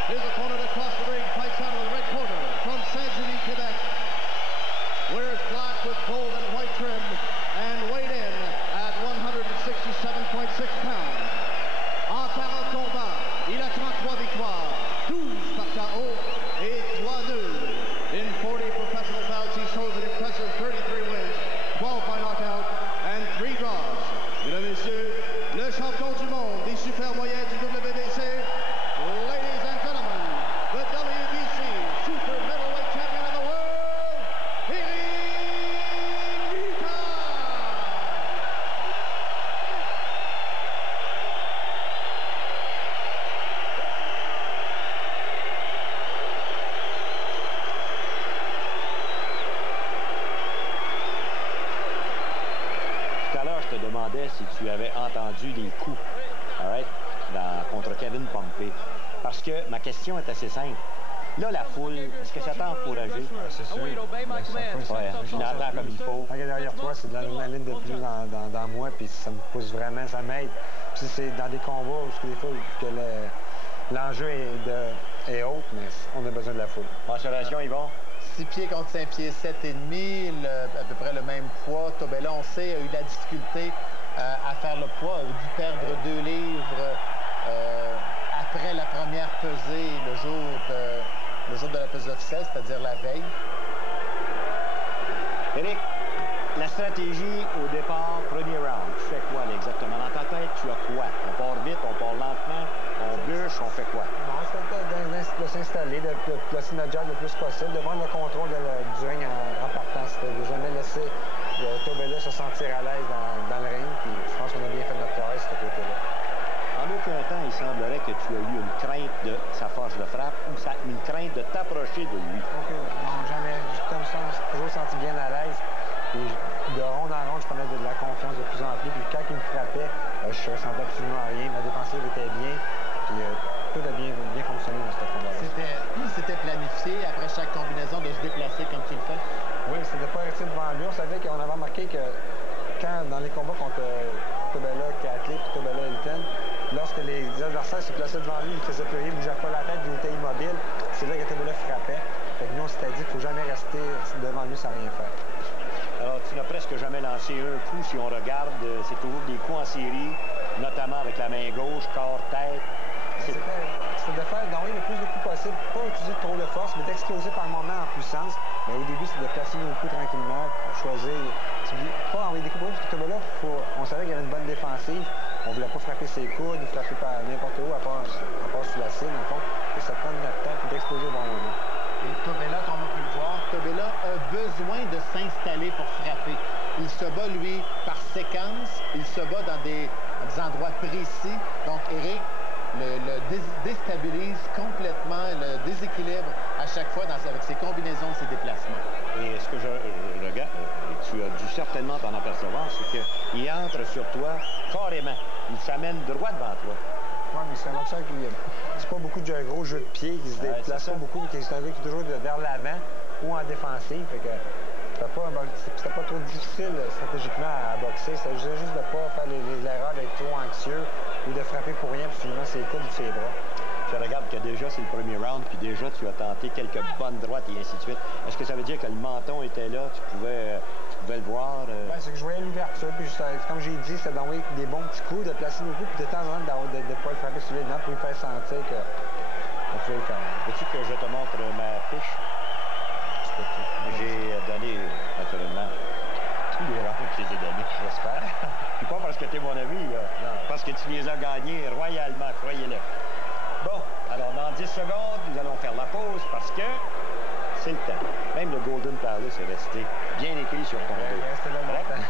His opponent across the ring fights 3 victoires, 12 par KO et 3 nuls. In 40 professional bouts, he shows an impressive 33 wins, 12 by knockout, and 3 draws. Mesdames et messieurs, le champion du monde des super moyens du WBC, ladies and gentlemen, the WBC Super Middleweight Champion of the world, Eric Lika! Tout à l'heure, je te demandais si tu avais entendu les coups, all right, contre Kevin Pompey. Parce que ma question est assez simple. Là, la foule, est-ce que ça t'a encouragé? C'est sûr. Ouais, je l'entends comme il faut. Quand il est derrière toi, c'est de l'adrénaline de plus dans moi, puis ça me pousse vraiment, ça m'aide. Puis c'est dans des combats où des fois que l'enjeu est haut, mais on a besoin de la foule. Mensuration, Yvon? 6 pieds contre 5 pieds 7,5, à peu près le même poids. Tobella, on sait, a eu de la difficulté à faire le poids, a dû perdre 2 livres après la première pesée, le jour de la pesée officielle, c'est-à-dire la veille. Éric, la stratégie au départ, premier round, tu fais quoi là, exactement? Dans ta tête, tu as quoi? On part vite, on part lentement, on bûche, on fait quoi? Non, c'est de s'installer, de placer notre jab le plus possible, de prendre le contrôle du ring en partant. C'était de jamais laisser Tobella se sentir à l'aise dans le ring, puis je pense qu'on a bien fait notre travail sur ce côté-là. En aucun temps, il semblerait que tu aies eu une crainte de sa force de frappe ou une crainte de t'approcher de lui. Non, jamais. Comme ça, on s'est toujours senti bien à l'aise. Puis de ronde en ronde, je prenais de la confiance de plus en plus. Puis quand il me frappait, je ne ressentais absolument rien. Ma défensive était bien. Puis tout a bien fonctionné dans ce combat-là. C'était planifié après chaque combinaison de se déplacer comme tu le fais? Oui, c'était pas rester devant lui. On savait qu'on avait remarqué que quand dans les combats contre Tobella, Catley et Tobella Hilton, lorsque les adversaires se plaçaient devant lui, il ne faisait plus rien, il ne bougeait pas la tête, il était immobile. C'est là que Tobella frappait. Fait que nous, on s'était dit qu'il ne faut jamais rester devant lui sans rien faire. Alors, tu n'as presque jamais lancé un coup. Si on regarde, c'est toujours des coups en série, notamment avec la main gauche, corps, tête. C'était de faire d'envoyer le plus de coups possible, pas utiliser trop de force, mais d'exploser par moment en puissance. Mais au début, c'est de placer nos coups tranquillement, choisir. Pas envoyer des coups parce que Tobella, on savait qu'il y avait une bonne défensive. On ne voulait pas frapper ses coudes, frapper par n'importe où, à part sur la cible, en fond. Et ça prend notre temps et d'exploser au bon moment. Et Tobella, comme on peut le voir, Tobella a besoin de s'installer pour frapper. Il se bat, lui, par séquence. Il se bat dans des endroits précis. Donc, Eric le déstabilise complètement, le déséquilibre à chaque fois avec ses combinaisons, ses déplacements. Et ce que je regarde, tu as dû certainement t'en apercevoir, c'est qu'il entre sur toi carrément. Il s'amène droit devant toi. Oui, mais c'est un boxeur qui... C'est pas beaucoup de gros jeux de pied, qui se déplace pas beaucoup, mais qui est toujours vers l'avant ou en défensive. Fait que c'était pas trop difficile stratégiquement à boxer. C'était juste de ne pas faire les erreurs d'être trop anxieux ou de frapper pour rien, puis finalement ses coudes ou ses bras. Je regarde que déjà c'est le premier round, puis déjà tu as tenté quelques bonnes droites et ainsi de suite. Est-ce que ça veut dire que le menton était là, tu pouvais le voir? Ben, c'est que je voyais l'ouverture, puis comme j'ai dit, c'était d'envoyer des bons petits coups, de placer nos coups, puis de temps en temps de pouvoir le frapper sur les dents pour lui faire sentir que on pouvait le faire. Veux-tu que je te montre ma fiche? J'ai donné, naturellement, tous les rounds que je les ai donnés, j'espère. Puis pas parce que tu es mon ami, là. Non, parce que tu les as gagnés royalement, croyez-le. Bon, alors dans 10 secondes, nous allons faire la pause parce que c'est le temps. Même le Golden Palace est resté bien écrit sur ton dos. Restez là longtemps.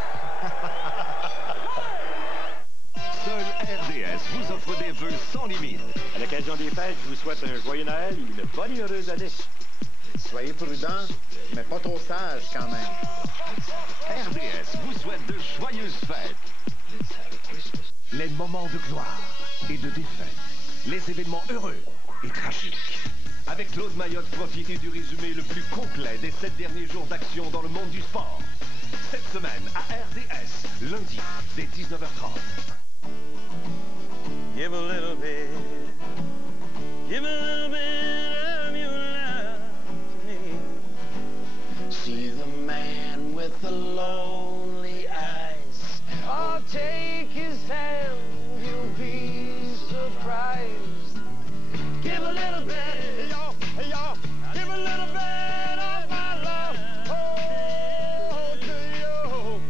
Seul RDS vous offre des vœux sans limite. À l'occasion des fêtes, je vous souhaite un joyeux Noël et une bonne et heureuse année. Soyez prudents, mais pas trop sages quand même. RDS vous souhaite de joyeuses fêtes. Les moments de gloire et de défaite. Les événements heureux et tragiques. Avec Claude Mayotte, profitez du résumé le plus complet des 7 derniers jours d'action dans le monde du sport. Cette semaine à RDS, lundi, dès 19h30. Give a little bit. Give a little bit of your love to me. See the man with the lonely eyes. Oh, take his hand, you'll be surprised. little bit. Hey, y'all, give a little bit of my love. Oh, to you.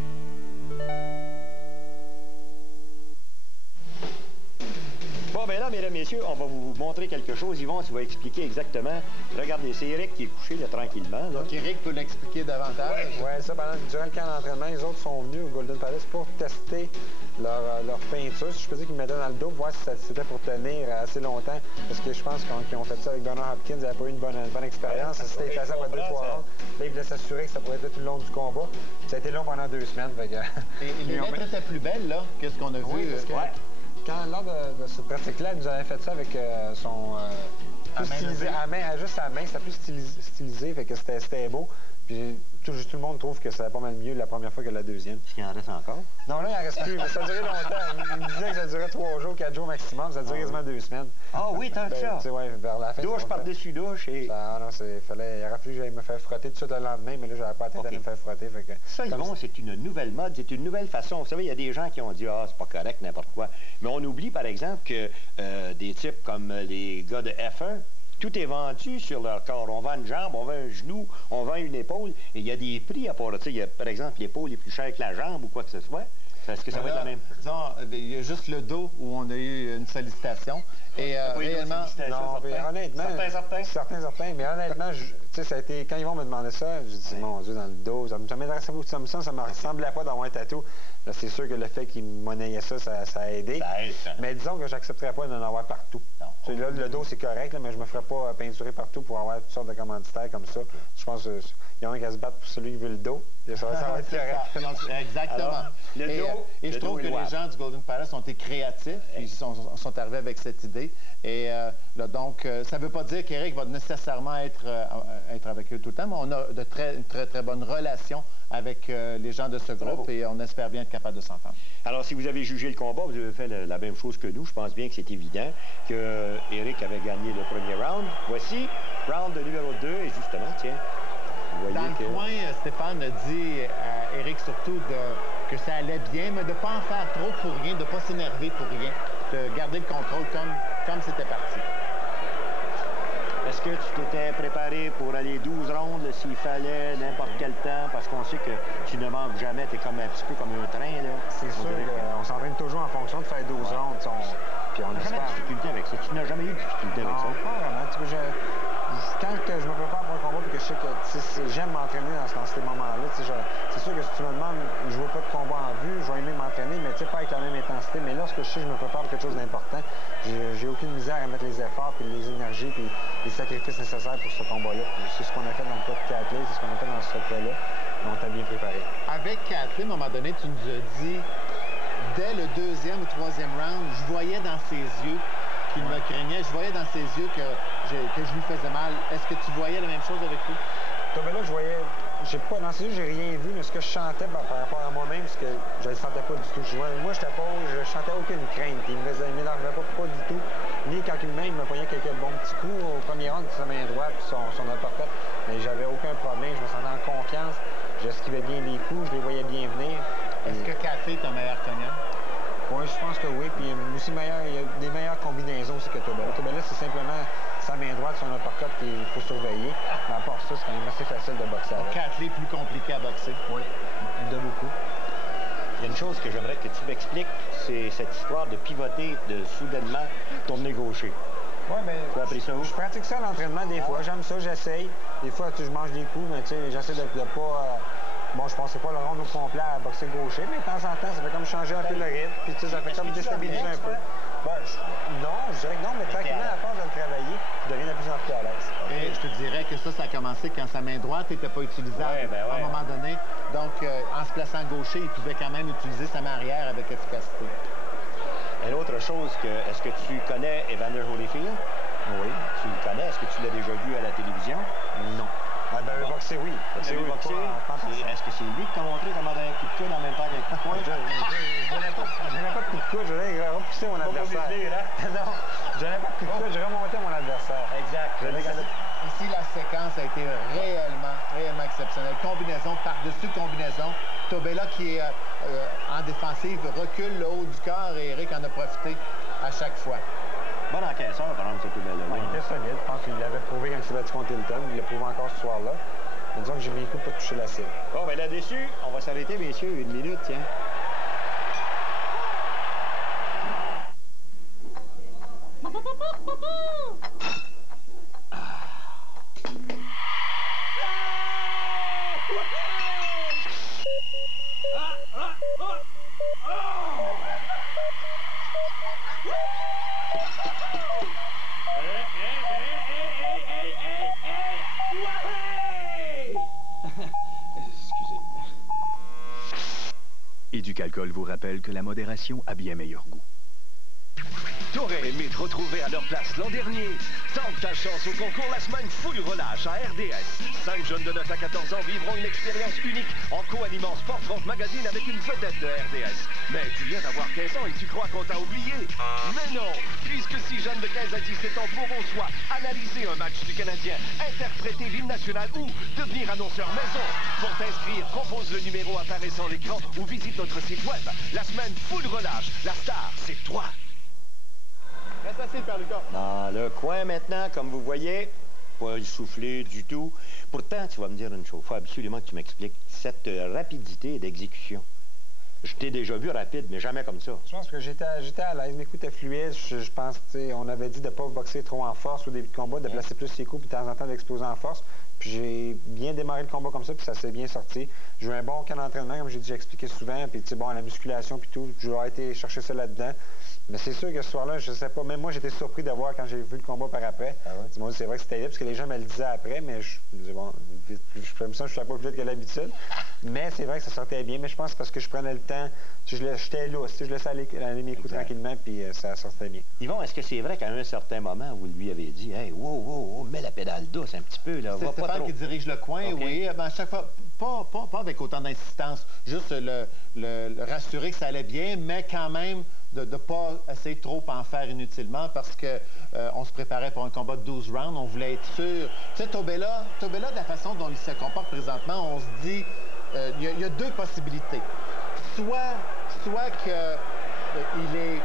Bon, ben là, mesdames, messieurs, on va vous montrer quelque chose. Yvon, tu vas expliquer exactement. Regardez, c'est Eric qui est couché là, tranquillement. Là. Donc, Eric peut l'expliquer davantage. Oui, ça, durant le camp d'entraînement, les autres sont venus au Golden Palace pour tester leur peinture, si je peux dire qu'ils mettaient dans le dos, pour voir si c'était pour tenir assez longtemps. Parce que je pense qu'ils ont fait ça avec Bernard Hopkins, ils n'avaient pas eu une bonne expérience. C'était effacé après 2-3 rounds. Là, ils voulaient s'assurer que ça pourrait être tout le long du combat. Ça a été long pendant 2 semaines. Fait que... Et les lettres étaient plus belles, là, que ce qu'on a vu. Oui, parce que lors de cette pratique-là, elle nous avait fait ça avec son... plus stylisé, juste à main, c'était plus stylisé, fait que c'était beau. Puis tout le monde trouve que ça va pas mal mieux la première fois que la deuxième. Est-ce qu'il en reste encore? Non, là, il en reste plus, mais ça a duré longtemps. Il me disait que ça durait 3 jours, 4 jours maximum. Ça a duré quasiment 2 semaines. Ah oui, tant que ça. Ouais, vers la fin. Douche par-dessus douche et... il aurait fallu que j'aille me faire frotter tout de suite le lendemain, mais là, j'avais pas attendu à me faire frotter. Fait que... Ça, Yvon, c'est une nouvelle mode, c'est une nouvelle façon. Vous savez, il y a des gens qui ont dit « Ah, c'est pas correct, n'importe quoi ». Mais on oublie, par exemple, que des types comme les gars de F1, tout est vendu sur leur corps. On vend une jambe, on vend un genou, on vend une épaule. Et il y a des prix à part. Il y a, par exemple, l'épaule est plus chère que la jambe ou quoi que ce soit. Est-ce que ça va être la même? Disons, il y a juste le dos où on a eu une sollicitation. Et réellement... Non, honnêtement... Certains. Mais honnêtement, ça a été... Quand ils vont me demander ça, je dis, mon Dieu, dans le dos, ça m'intéressait beaucoup. Ça me ressemblait pas d'avoir un tatou. Là, c'est sûr que le fait qu'ils monnayaient ça a aidé. Ça aide. Mais disons que j'accepterais pas d'en avoir partout. Là, le dos, c'est correct, là, mais je me ferais pas peinturer partout pour avoir toutes sortes de commanditaires comme ça. Je pense qu'il y en a qui se battent pour celui qui veut le dos. Ça va être correct. Exactement. Alors, et je trouve que les gens du Golden Palace ont été créatifs. Ils sont arrivés avec cette idée. Et là, donc, ça ne veut pas dire qu'Éric va nécessairement être avec eux tout le temps, mais on a de très bonnes relations avec les gens de ce groupe et on espère bien être capable de s'entendre. Alors, si vous avez jugé le combat, vous avez fait la même chose que nous. Je pense bien que c'est évident que Eric avait gagné le premier round. Voici round numéro 2 et justement, tiens, vous voyez dans le coin, Stéphane a dit à Eric surtout que ça allait bien, mais de ne pas en faire trop pour rien, de ne pas s'énerver pour rien, de garder le contrôle comme c'était parti. Est-ce que tu t'étais préparé pour aller 12 rondes s'il fallait, n'importe quel temps? Parce qu'on sait que tu ne manques jamais, tu es comme un petit peu comme un train, là. C'est sûr qu'on s'entraîne toujours en fonction de faire 12 rondes. Puis on n'a jamais de difficulté avec ça. Tu n'as jamais eu de difficulté avec ça? Non, pas vraiment. Quand je me prépare pour un combat et que je sais que j'aime m'entraîner dans ces moments-là, c'est sûr que si tu me demandes, je ne vois pas de combat en vue, je vais aimer m'entraîner, mais pas avec la même intensité. Mais lorsque je sais que je me prépare pour quelque chose d'important, j'ai aucune misère à mettre les efforts, puis les énergies, puis les sacrifices nécessaires pour ce combat-là. C'est ce qu'on a fait dans le cas de Kathleen, c'est ce qu'on a fait dans ce cas-là. On t'a bien préparé. Avec Kathleen, à un moment donné, tu nous as dit, dès le 2e ou 3e round, je voyais dans ses yeux qu'il me craignait. Je voyais dans ses yeux que je lui faisais mal. Est-ce que tu voyais la même chose avec lui? Là, je voyais... Dans ses yeux, j'ai rien vu, mais ce que je chantais par rapport à moi-même, c'est que je ne le sentais pas du tout. Moi, je chantais aucune crainte. Il ne m'énervait pas du tout. Ni quand il me poignait quelques bons petits coups. Au premier round, sa main droite, son uppercut. Mais j'avais aucun problème. Je me sentais en confiance. J'esquivais bien les coups. Je les voyais bien venir. Est-ce que Kathleen est un meilleur cogneur? Oui, je pense que oui. Puis aussi, il y a des meilleures combinaisons aussi que Tobella. Tobella, c'est simplement sa main droite, son uppercut qu'il faut surveiller. Mais à part ça, c'est quand même assez facile de boxer avec. Kathleen est plus compliqué à boxer. Oui, de beaucoup. Il y a une chose que j'aimerais que tu m'expliques, c'est cette histoire de pivoter, de soudainement tourner gaucher. Oui, mais tu as appris ça où? Je pratique ça à l'entraînement des fois. J'aime ça, j'essaye. Des fois, je mange des coups, mais j'essaie de pas... Bon, je pensais pas le round au complet à boxer gaucher, mais de temps en temps, ça fait comme changer un peu le rythme, puis ça fait comme déstabiliser un peu. Non, je dirais que non, mais tranquillement, à force de le travailler, je deviens de plus en plus à l'aise. Et je te dirais que ça a commencé quand sa main droite n'était pas utilisable à un moment donné. Donc, en se plaçant gaucher, il pouvait quand même utiliser sa main arrière avec efficacité. Et l'autre chose, est-ce que tu connais Evander Holyfield? Oui. Tu le connais? Est-ce que tu l'as déjà vu à la télévision? Non. Boxer, oui. Est-ce que c'est lui qui t'a montré comment donner un coup de coude en même temps qu'un coup de poing? Je n'avais pas de coup de coude, je voulais repousser mon adversaire. Non, je n'avais pas de coup de coude, je remontais mon adversaire. Exact. Ici, la séquence a été réellement exceptionnelle. Combinaison par-dessus combinaison. Tobella qui est en défensive recule le haut du corps et Eric en a profité à chaque fois. Bon encaisseur, par exemple, ce Tobella. Il était solide. Je pense qu'il l'avait prouvé quand il s'est battu contre Hilton. Il l'a prouvé encore ce soir-là. Mais disons que j'ai mis le coup pour toucher la cible. Bon, ben là-dessus, on va s'arrêter, messieurs, 1 minute, tiens. Éducalcool vous rappelle que la modération a bien meilleur goût. T'aurais aimé te retrouver à leur place l'an dernier. Tente ta chance au concours La Semaine Full Relâche à RDS. 5 jeunes de 9 à 14 ans vivront une expérience unique en co-animant Sport France Magazine avec une vedette de RDS. Mais tu viens d'avoir 15 ans et tu crois qu'on t'a oublié? Mais non, puisque 6 jeunes de 15 à 17 ans pourront soit analyser un match du Canadien, interpréter l'hymne national ou devenir annonceur maison. Pour t'inscrire, compose le numéro apparaissant à l'écran ou visite notre site web. La Semaine Full Relâche. La star, c'est toi. Reste assis, Père Lucas. Dans le coin maintenant, comme vous voyez, pas essoufflé du tout. Pourtant, tu vas me dire une chose, il faut absolument que tu m'expliques cette rapidité d'exécution. Je t'ai déjà vu rapide, mais jamais comme ça. Je pense que j'étais à l'aise, mes coups étaient fluides. Je pense, on avait dit de ne pas boxer trop en force au début de combat, de placer plus ses coups, puis de temps en temps d'exploser en force. Puis j'ai bien démarré le combat comme ça, puis ça s'est bien sorti. J'ai eu un bon camp d'entraînement, comme j'ai déjà expliqué souvent, puis tu sais, bon, la musculation, puis tout, j'ai été chercher ça là-dedans. Mais c'est sûr que ce soir-là, je sais pas, même moi, j'étais surpris de voir quand j'ai vu le combat par après. Ah ouais? Moi, c'est vrai que c'était libre, parce que les gens me le disaient après, mais je me disais, bon, je suis pas plus vite que l'habitude. Mais c'est vrai que ça sortait bien, mais je pense parce que je prenais le temps, j'étais lousse, je laissais aller mes coups tranquillement, puis ça sortait bien. Yvon, est-ce que c'est vrai qu'à un certain moment, vous lui avez dit, hey, wow, mets la pédale douce un petit peu, là, c'est Stéphane qui dirige le coin, okay. Oui, ben, à chaque fois, pas avec autant d'insistance, juste le rassurer que ça allait bien, mais quand même de ne pas essayer de trop en faire inutilement parce que on se préparait pour un combat de 12 rounds, on voulait être sûr. Tu sais, Tobella, de la façon dont il se comporte présentement, on se dit, il y a deux possibilités. Soit que il est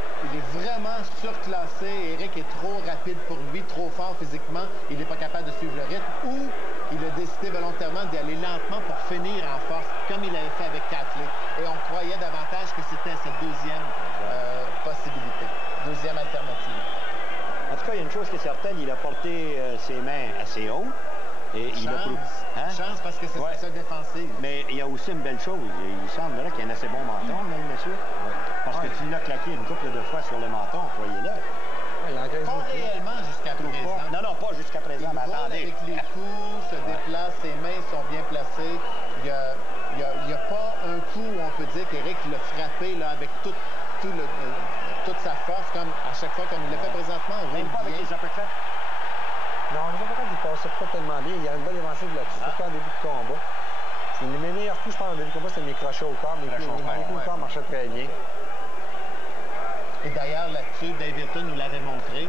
vraiment surclassé, Éric est trop rapide pour lui, trop fort physiquement, il n'est pas capable de suivre le rythme, ou il a décidé volontairement d'y aller lentement pour finir en force, comme il avait fait avec Catley. Et on croyait davantage que c'était cette deuxième possibilité, deuxième alternative. En tout cas, il y a une chose qui est certaine, il a porté ses mains assez haut. Et il a chance parce que c'est sa défensive. Mais il y a aussi une belle chose. Il semblerait qu'il y ait un assez bon menton, même monsieur. Ouais. Parce que tu l'as claqué une couple de fois sur le menton, croyez-le. Pas réellement jusqu'à présent. Non, pas jusqu'à présent, mais attendez. Avec les coups, se déplace, ses mains sont bien placées. Il n'y a pas un coup où on peut dire qu'Éric l'a frappé là, avec toute sa force, comme à chaque fois, comme il le fait présentement. Même pas avec les uppercuts. Non, les uppercuts, il passait pas tellement bien. Il y a une bonne défensive là-dessus, surtout en début de combat. Mes meilleurs coups, je pense, en début de combat, c'était mes crochets au corps. Mes coups au corps marchaient très bien. Et d'ailleurs, là-dessus, Dave Hilton nous l'avait montré,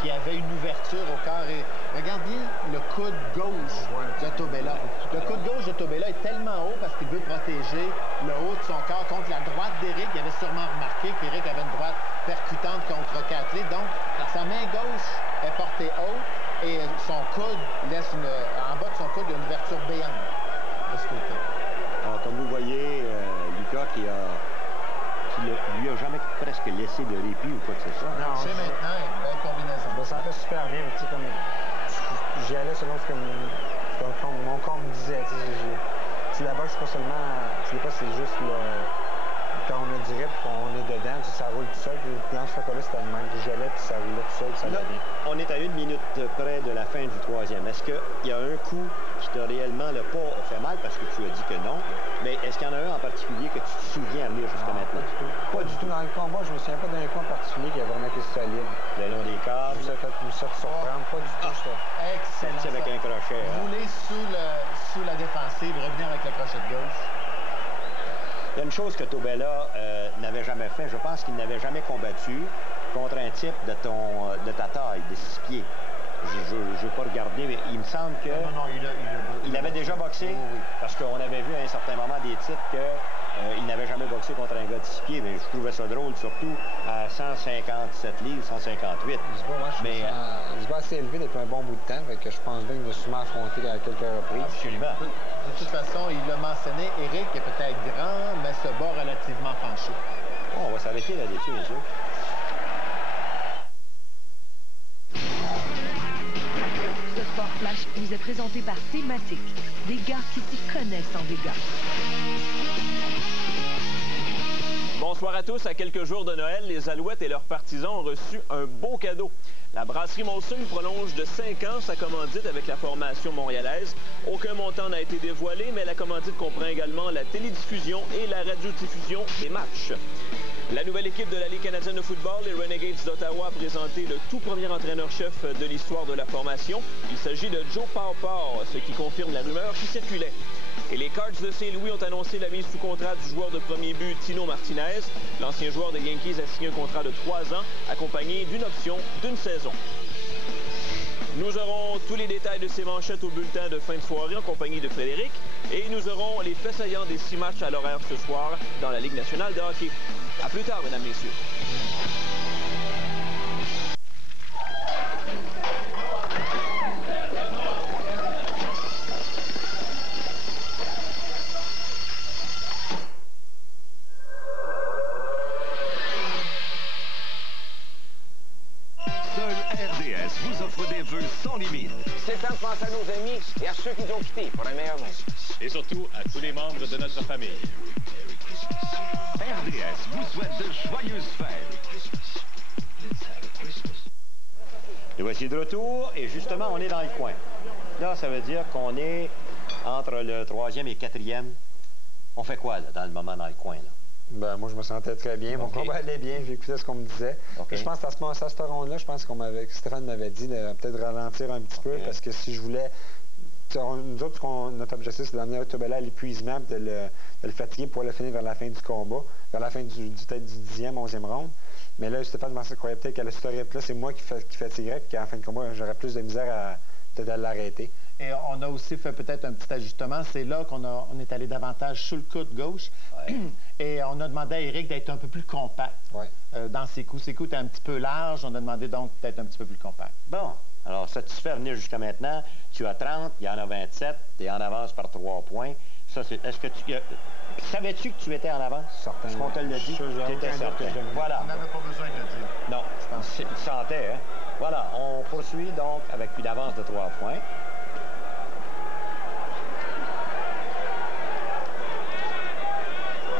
qu'il y avait une ouverture au corps. Et regarde bien le coude gauche de Tobella. Le coude gauche de Tobella est tellement haut parce qu'il veut protéger le haut de son corps contre la droite d'Éric. Il avait sûrement remarqué qu'Éric avait une droite percutante contre Catley. Donc, sa main gauche est portée haute et son coude laisse en bas de son coude, il y a une ouverture béante de ce côté. Alors, comme vous voyez, Lucas qui lui a jamais presque laissé de répit ou quoi que ce soit. Non, c'est maintenant une belle combinaison. Ça fait super bien, mais tu sais, comme j'y allais selon ce que mon corps me disait. Si la boxe, c'est pas seulement, c'est juste quand on a du rythme, on est dedans, ça roule tout seul. Puis dans ce cas-là, c'était le même. J'y allais, puis ça roulait tout seul, ça allait bien. On est à 1 minute près de la fin du troisième. Est-ce qu'il y a un coup qui t'a réellement le pas fait mal, parce que tu as dit que non, mais est-ce qu'il y en a un en particulier que tu te souviens à venir jusqu'à maintenant? Pas du tout. Dans le combat, je me souviens pas d'un coup en particulier qui a vraiment été solide. Le long des cordes. Ça fait surprendre, pas du tout. Excellent. Avec un crochet. Rouler sous la défensive, revenir avec le crochet de gauche. Il y a une chose que Tobella n'avait jamais fait. Je pense qu'il n'avait jamais combattu contre un type de ta taille, de 6 pieds. je ne veux pas regarder, mais il me semble que... Non, il avait déjà boxé, oui. Parce qu'on avait vu à un certain moment des titres qu'il n'avait jamais boxé contre un gars de 6 pieds, mais je trouvais ça drôle, surtout à 157 livres, 158. Il se bat assez élevé depuis un bon bout de temps, fait que je pense bien qu'il va souvent affronter à quelques reprises. Absolument. De toute façon, il l'a mentionné, Éric est peut-être grand, mais se bat relativement penché. Oh, on va s'arrêter là-dessus, les yeux. Ce Sport Flash vous est présenté par Thématique, des gars qui s'y connaissent en dégâts. Bonsoir à tous. À quelques jours de Noël, les Alouettes et leurs partisans ont reçu un beau cadeau. La brasserie Molson prolonge de 5 ans sa commandite avec la formation montréalaise. Aucun montant n'a été dévoilé, mais la commandite comprend également la télédiffusion et la radiodiffusion des matchs. La nouvelle équipe de la Ligue canadienne de football, les Renegades d'Ottawa, a présenté le tout premier entraîneur-chef de l'histoire de la formation. Il s'agit de Joe Pawpaw, ce qui confirme la rumeur qui circulait. Et les Cards de Saint-Louis ont annoncé la mise sous contrat du joueur de premier but Tino Martinez. L'ancien joueur des Yankees a signé un contrat de 3 ans, accompagné d'une option d'une saison. Nous aurons tous les détails de ces manchettes au bulletin de fin de soirée en compagnie de Frédéric. Et nous aurons les faits saillants des 6 matchs à l'horaire ce soir dans la Ligue nationale de hockey. À plus tard, mesdames, messieurs. Vous offre des vœux sans limite. C'est temps de penser à nos amis et à ceux qui nous ont quittés pour un meilleur monde. Et surtout à tous les membres de notre famille. RDS vous souhaite de joyeuses fêtes. Et voici de retour, et justement, on est dans le coin. Là, ça veut dire qu'on est entre le 3e et 4e. On fait quoi, là, dans le moment, dans le coin, là? Ben, moi, je me sentais très bien. Mon combat allait bien. J'écoutais ce qu'on me disait. Je pense qu'à cette ronde-là, je pense Stéphane m'avait dit de peut-être ralentir un petit peu parce que si je voulais... Nous autres, notre objectif, c'est d'amener Autobella à l'épuisement et de le fatiguer pour le finir vers la fin du combat, vers la fin peut-être du 10e, 11e ronde. Mais là, Stéphane croyait peut-être qu'à ce rythme-là, c'est moi qui fatiguerais et qu'à la fin du combat, j'aurais plus de misère à peut-être à l'arrêter. Et on a aussi fait peut-être un petit ajustement. C'est là qu'on est allé davantage sur le coude gauche. Ouais. Et on a demandé à Éric d'être un peu plus compact dans ses coups. Ses coups étaient un petit peu larges. On a demandé donc d'être un petit peu plus compact. Bon. Alors, satisfait venir jusqu'à maintenant. Tu as 30, il y en a 27. Tu es en avance par 3 points. Ça, c'est... Est-ce que tu... Savais-tu que tu étais en avance? Certainement. Est-ce qu'on te l'a dit? Tu étais certain. Voilà. On n'avait pas besoin de le dire. Non, je pense. Tu sentais, hein? Voilà. On poursuit donc avec une avance de 3 points.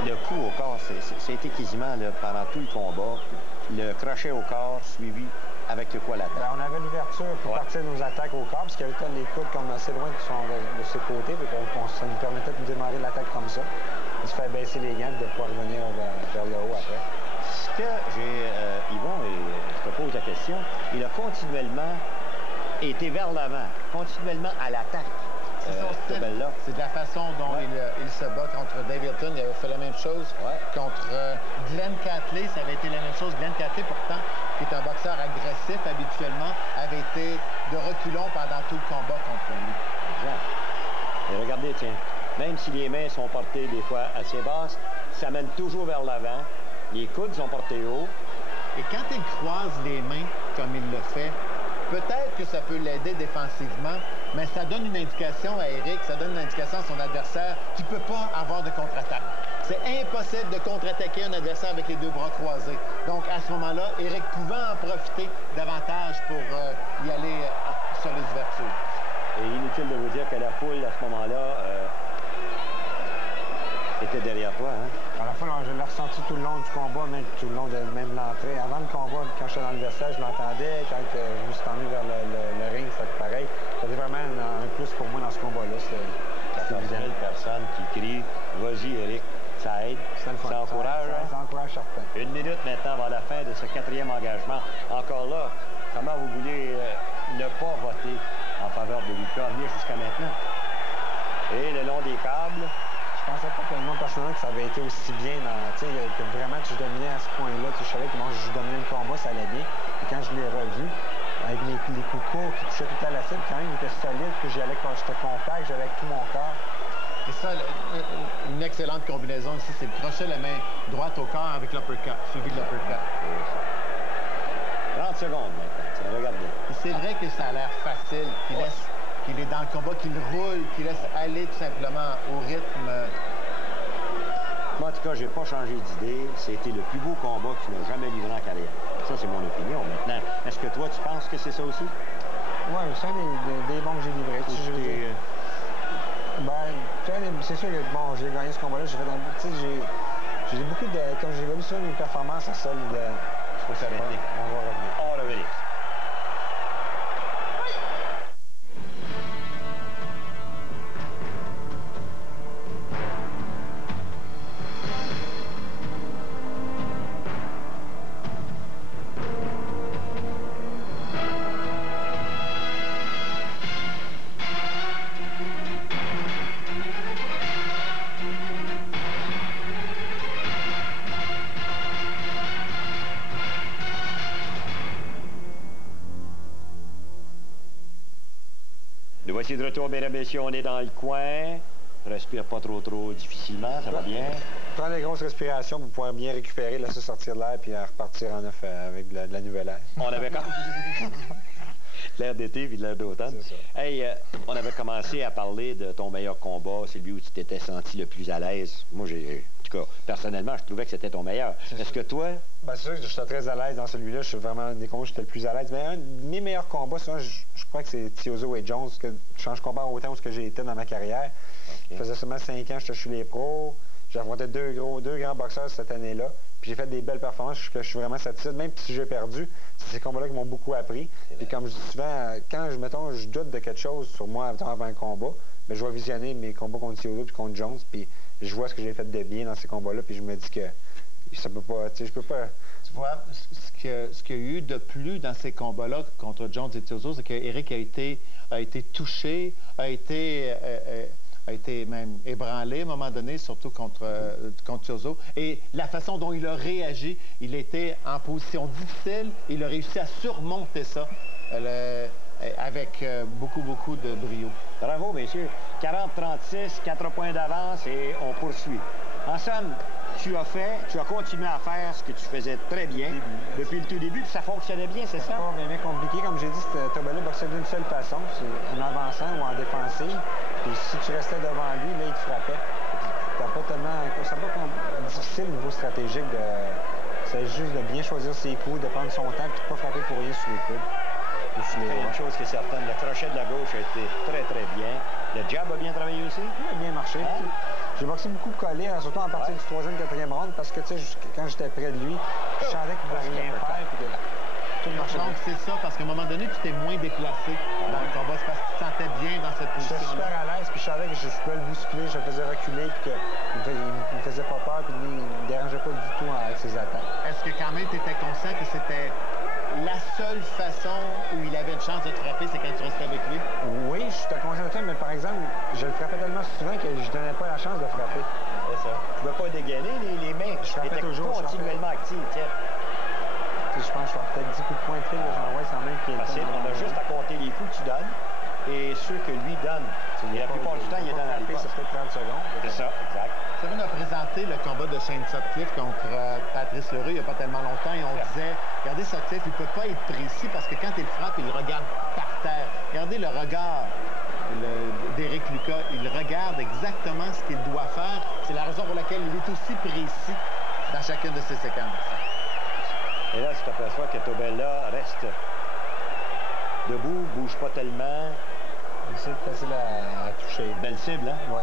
Le coup au corps, c'était quasiment là, pendant tout le combat, le crochet au corps suivi avec le coup à la tête. Ben, on avait l'ouverture pour partir nos attaques au corps, parce qu'il y avait les coudes comme assez loin qui sont de ce côté, ça nous permettait de démarrer l'attaque comme ça, de se faire baisser les gants et de pouvoir revenir vers le haut après. Ce que j'ai, Yvon, et je te pose la question, il a continuellement été vers l'avant, continuellement à l'attaque. C'est son style. C'est de la façon dont il se bat contre Dave Hilton. Il avait fait la même chose contre Glenn Catley. Ça avait été la même chose. Glenn Catley, pourtant, qui est un boxeur agressif habituellement, avait été de reculons pendant tout le combat contre lui. Exact. Et regardez, tiens, même si les mains sont portées des fois assez basses, ça mène toujours vers l'avant. Les coudes sont portés haut. Et quand il croise les mains, comme il le fait, peut-être que ça peut l'aider défensivement, mais ça donne une indication à Éric, ça donne une indication à son adversaire qu'il ne peut pas avoir de contre-attaque. C'est impossible de contre-attaquer un adversaire avec les 2 bras croisés. Donc, à ce moment-là, Éric pouvait en profiter davantage pour y aller sur les ouvertures. Et inutile de vous dire que la foule, à ce moment-là, était derrière toi, hein? À la fois, je l'ai ressenti tout le long du combat, même tout le long de même l'entrée. Avant le combat, quand j'étais dans le vestiaire, je l'entendais. Quand je me suis tourné vers le ring, c'était pareil. C'était vraiment un plus pour moi dans ce combat-là. C'est une belle personne qui crie « Vas-y, Éric ». Ça aide, ça encourage. Ça encourage certains. 1 minute maintenant avant la fin de ce 4e engagement. Encore là, comment vous voulez ne pas voter en faveur de Lucas venir jusqu'à maintenant? Et le long des câbles, Je pensais pas que moi, personnellement, que ça avait été aussi bien que vraiment que je dominais à ce point-là. Je savais que moi, je dominais le combat, ça allait bien. Et quand je l'ai revu, avec les coups courts qui touchaient tout à la cible, quand même, il était solide, puis j'allais quand j'étais compact, j'allais avec tout mon corps. Et ça, une excellente combinaison ici, c'est le crochet, la main droite au corps avec l'uppercut, suivi de l'uppercut. 30 secondes maintenant, regarde bien. C'est vrai que ça a l'air facile, qu'il est dans le combat, qu'il roule, qu'il laisse aller tout simplement au rythme. Moi, en tout cas, j'ai pas changé d'idée. C'était le plus beau combat que tu n'as jamais livré en carrière. Ça, c'est mon opinion. Maintenant, est-ce que toi, tu penses que c'est ça aussi? Oui, c'est un des bons que j'ai livrés. C'est sûr que bon, j'ai gagné ce combat-là. J'ai fait j'ai beaucoup de. Comme j'ai évolué sur mes performances à seul de. Il faut s'arrêter. On va revenir. On va revenir. Nous voici de retour, mesdames et messieurs, on est dans le coin. Respire pas trop difficilement, ça va bien. Prendre des grosses respirations pour pouvoir bien récupérer, laisser sortir de l'air puis repartir en neuf avec de la nouvelle air. On avait l'air d'été puis de l'air d'automne. Hey, on avait commencé à parler de ton meilleur combat, celui où tu t'étais senti le plus à l'aise. Moi, en tout cas, personnellement, je trouvais que c'était ton meilleur. Est-ce que toi? Ben, c'est sûr que j'étais très à l'aise dans celui-là. Je suis vraiment des combats où j'étais le plus à l'aise. Mais un de mes meilleurs combats, souvent, je crois que c'est Teozo et Jones, que je compare autant où j'ai été dans ma carrière. Okay. Ça faisait seulement 5 ans que j'étais chez les pros. J'ai affronté deux grands boxeurs cette année-là. Puis j'ai fait des belles performances que je suis vraiment satisfait. Même si j'ai perdu, c'est ces combats-là qui m'ont beaucoup appris. Puis comme je dis souvent, quand je doute de quelque chose sur moi avant un combat, bien, je vais visionner mes combats contre Teozo puis contre Jones. Puis je vois ce que j'ai fait de bien dans ces combats-là. Puis je me dis que ça peut pas, tu sais, je peux pas. Tu vois, ce qu'il y a eu de plus dans ces combats-là contre Jones et Teozo, c'est qu'Éric a été touché, a été même ébranlé à un moment donné, surtout contre Teozo. Et la façon dont il a réagi, il était en position difficile, il a réussi à surmonter ça avec beaucoup de brio. Bravo, messieurs. 40-36, 4 points d'avance et on poursuit. En somme, tu as continué à faire ce que tu faisais très bien depuis le tout début, puis ça fonctionnait bien, c'est ça? C'est pas bien compliqué. Comme j'ai dit, Tobello boxait d'une seule façon, c'est en avançant ou en défensive. Puis si tu restais devant lui, là, il te frappait. C'est pas difficile au niveau stratégique c'est juste de bien choisir ses coups, de prendre son temps, puis de ne pas frapper pour rien sur les coudes. Il y a une chose qui est certaine, le crochet de la gauche a été très bien. Le jab a bien travaillé aussi? Il a bien marché. Hein? J'ai boxé beaucoup collé, surtout en partie du 3e, 4e round, parce que quand j'étais près de lui, je sentais qu'il ne pouvait rien faire. Puis que tout marchait. Donc c'est ça, parce qu'à un moment donné, tu t'es moins déplacé dans le combat. C'est parce que tu te sentais bien dans cette position-là. J'étais super à l'aise, puis je savais que je pouvais le bousculer, je le faisais reculer, puis qu'il ne me faisait pas peur, puis il ne me dérangeait pas du tout avec ses attaques. Est-ce que quand même tu étais conscient que c'était la seule façon où il avait une chance de te frapper, c'est quand tu restais avec lui? Oui, je suis conscient de ça, mais par exemple, je le frappais tellement souvent que je ne donnais pas la chance de frapper. C'est ça. Tu ne pouvais pas dégainer les mains. Je frappais toujours. Continuellement actif, tiens. Je pense que je fais peut-être 10 coups de poing de fil, j'envoie sans même qu'il y ait on a juste à compter les coups que tu donnes et ceux que lui donne. La plupart du temps, il est dans la riposte. C'est peut-être 30 secondes. C'est ça, exact. Ça nous a présenté le combat de Shane Sutcliffe contre Patrice Leroux il n'y a pas tellement longtemps et on disait, regardez Sutcliffe, il ne peut pas être précis parce que quand il frappe, il regarde par terre. Regardez le regard d'Éric Lucas. Il regarde exactement ce qu'il doit faire. C'est la raison pour laquelle il est aussi précis dans chacune de ses séquences. Et là, tu t'aperçois que Tobella reste debout, bouge pas tellement. C'est facile à toucher. Belle cible, hein? Oui.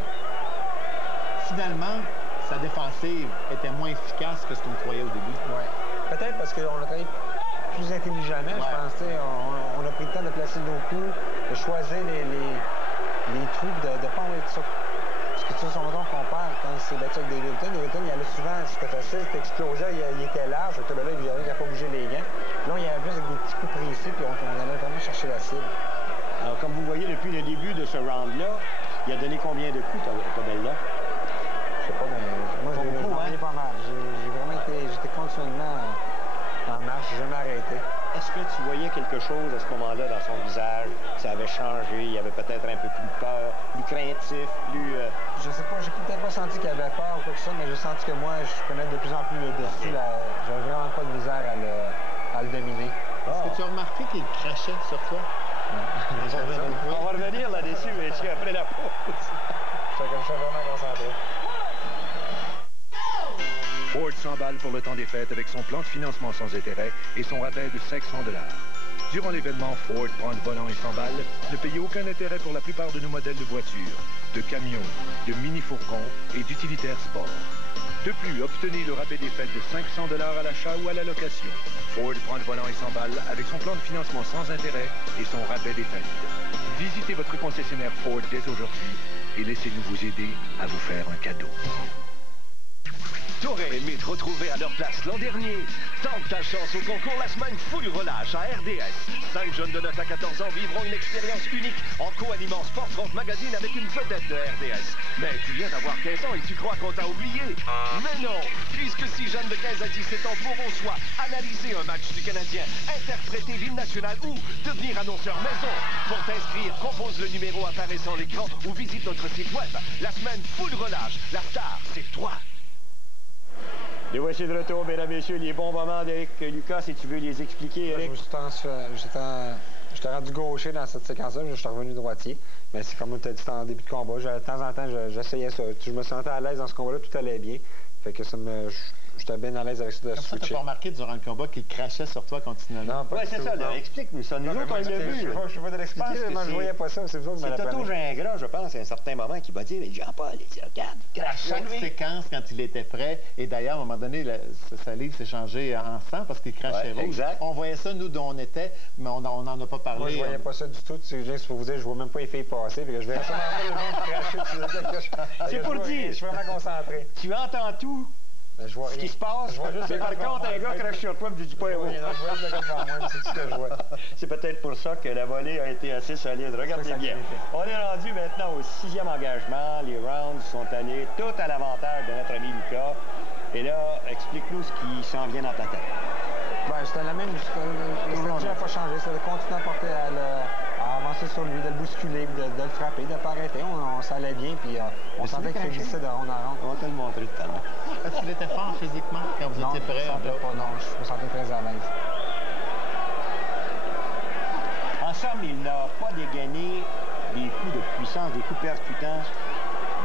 Finalement, sa défensive était moins efficace que ce qu'on croyait au début. Oui. Peut-être parce qu'on a travaillé plus intelligemment, je pense. On a pris le temps de placer nos coups, de choisir les trous, de ne pas envoyer ça. Parce que tu sais, son moment qu'on parle, quand c'est battu avec Davidson, il allait souvent, c'était facile, c'était explosé, il était large, là, il n'y avait pas bougé les gants. Là, il y avait plus avec des petits coups précis, puis on allait vraiment chercher la cible. Alors, comme vous voyez, depuis le début de ce round-là, il a donné combien de coups, Tobella? sais pas, mais moi, j'ai travaillé pas mal. J'ai vraiment j'étais continuellement en marche, j'ai jamais arrêté. Est-ce que tu voyais quelque chose à ce moment-là dans son visage? Ça avait changé, il avait peut-être un peu plus peur, plus craintif, plus... Je sais pas, j'ai peut-être pas senti qu'il avait peur ou quelque chose, mais j'ai senti que moi, je connais de plus en plus le dessus. J'avais vraiment pas de misère à le dominer. Est-ce que tu as remarqué qu'il crachait sur toi? On va revenir là-dessus, messieurs, après la pause. Je suis vraiment concentré. Ford s'emballe pour le temps des fêtes avec son plan de financement sans intérêt et son rabais de $500. Durant l'événement, Ford prend le volant et s'emballe, ne payez aucun intérêt pour la plupart de nos modèles de voitures, de camions, de mini-fourgons et d'utilitaires sport. De plus, obtenez le rabais des fêtes de $500 à l'achat ou à la location. Ford prend le volant et s'emballe avec son plan de financement sans intérêt et son rabais des fêtes. Visitez votre concessionnaire Ford dès aujourd'hui et laissez-nous vous aider à vous faire un cadeau. T'aurais aimé te retrouver à leur place l'an dernier? Tente ta chance au concours La Semaine Full Relâche à RDS. 5 jeunes de 9 à 14 ans vivront une expérience unique en co-animant Sport France Magazine avec une vedette de RDS. Mais tu viens d'avoir 15 ans et tu crois qu'on t'a oublié? Mais non, puisque 6 jeunes de 15 à 17 ans pourront soit analyser un match du Canadien, interpréter l'hymne national ou devenir annonceur maison. Pour t'inscrire, compose le numéro apparaissant à l'écran ou visite notre site web. La Semaine Full Relâche. La star, c'est toi. Les voici de retour, mesdames et messieurs, les bons moments d'Éric Lucas, si tu veux les expliquer, Éric. J'étais rendu gaucher dans cette séquence-là, je suis revenu droitier. Mais c'est comme tu as dit en début de combat, de temps en temps, j'essayais ça. Je me sentais à l'aise dans ce combat-là, tout allait bien. Fait que j'étais bien à l'aise avec ça de switcher. Comme ça, tu n'as pas remarqué durant le combat qu'il crachait sur toi continuellement? Non, pas c'est ça, explique-nous ça. Nous autres, on l'a vu. Je ne sais pas de l'expliquer, moi je voyais pas ça. C'est Toto Gingras, je pense, à un certain moment, qui m'a dit, mais Jean-Paul, il dit, regarde, crache chaque séquence, quand il était prêt, et d'ailleurs, à un moment donné, sa livre s'est changée en sang parce qu'il crachait rouge. Exact. On voyait ça, nous, d'où on était, mais on n'en a pas parlé. Moi, je voyais pas ça du tout. Juste pour vous dire, je vois même pas les filles passer. Je verrais ça cracher. C'est pour dire. Je suis vraiment concentré. Tu entends tout. Ce qui se passe, mais par contre, un gars crache sur toi et me dit pas un mot. C'est peut-être pour ça que la volée a été assez solide. Regardez bien. On est rendu maintenant au 6e engagement. Les rounds sont allés tout à l'avantage de notre ami Lucas. Et là, explique-nous ce qui s'en vient dans ta tête. C'était la même. Le stratégie n'a pas changé. C'est de continuer à porter à avancer sur lui, de le bousculer, de le frapper, de ne pas arrêter. Ça allait bien, puis on sentait qu'il glissait de ronde en ronde. On va te le montrer tout à l'heure. Est-ce qu'il était fort physiquement quand vous étiez prêt? Non, je me sentais très à l'aise. En somme, il n'a pas dégainé des coups de puissance, des coups percutants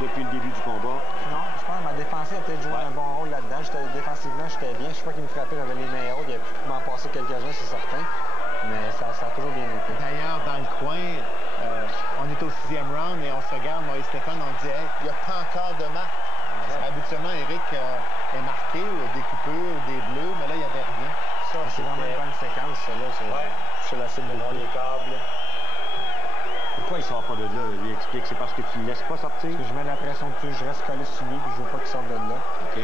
depuis le début du combat. Non, je pense que ma défensive a peut-être joué un bon rôle là-dedans. Défensivement, j'étais bien. Je sais pas qu'il me frappait, j'avais les mains hautes. Il a pu m'en passer quelques-uns, c'est certain. Mais ça a toujours bien été. D'ailleurs, dans le coin, on est au 6e round et on se regarde, moi et Stéphane, on dit hey, il n'y a pas encore de marque. Habituellement, Éric est marqué ou découpé ou des bleus, mais là, il n'y avait rien. Ça, c'est vraiment une bonne séquence, ça, là. C'est la cible dans les câbles. Pourquoi il ne sort pas de là? Lui explique, c'est parce que tu ne laisses pas sortir? Parce que je mets la pression dessus, je reste collé sur lui, puis je ne veux pas qu'il sorte de là. OK.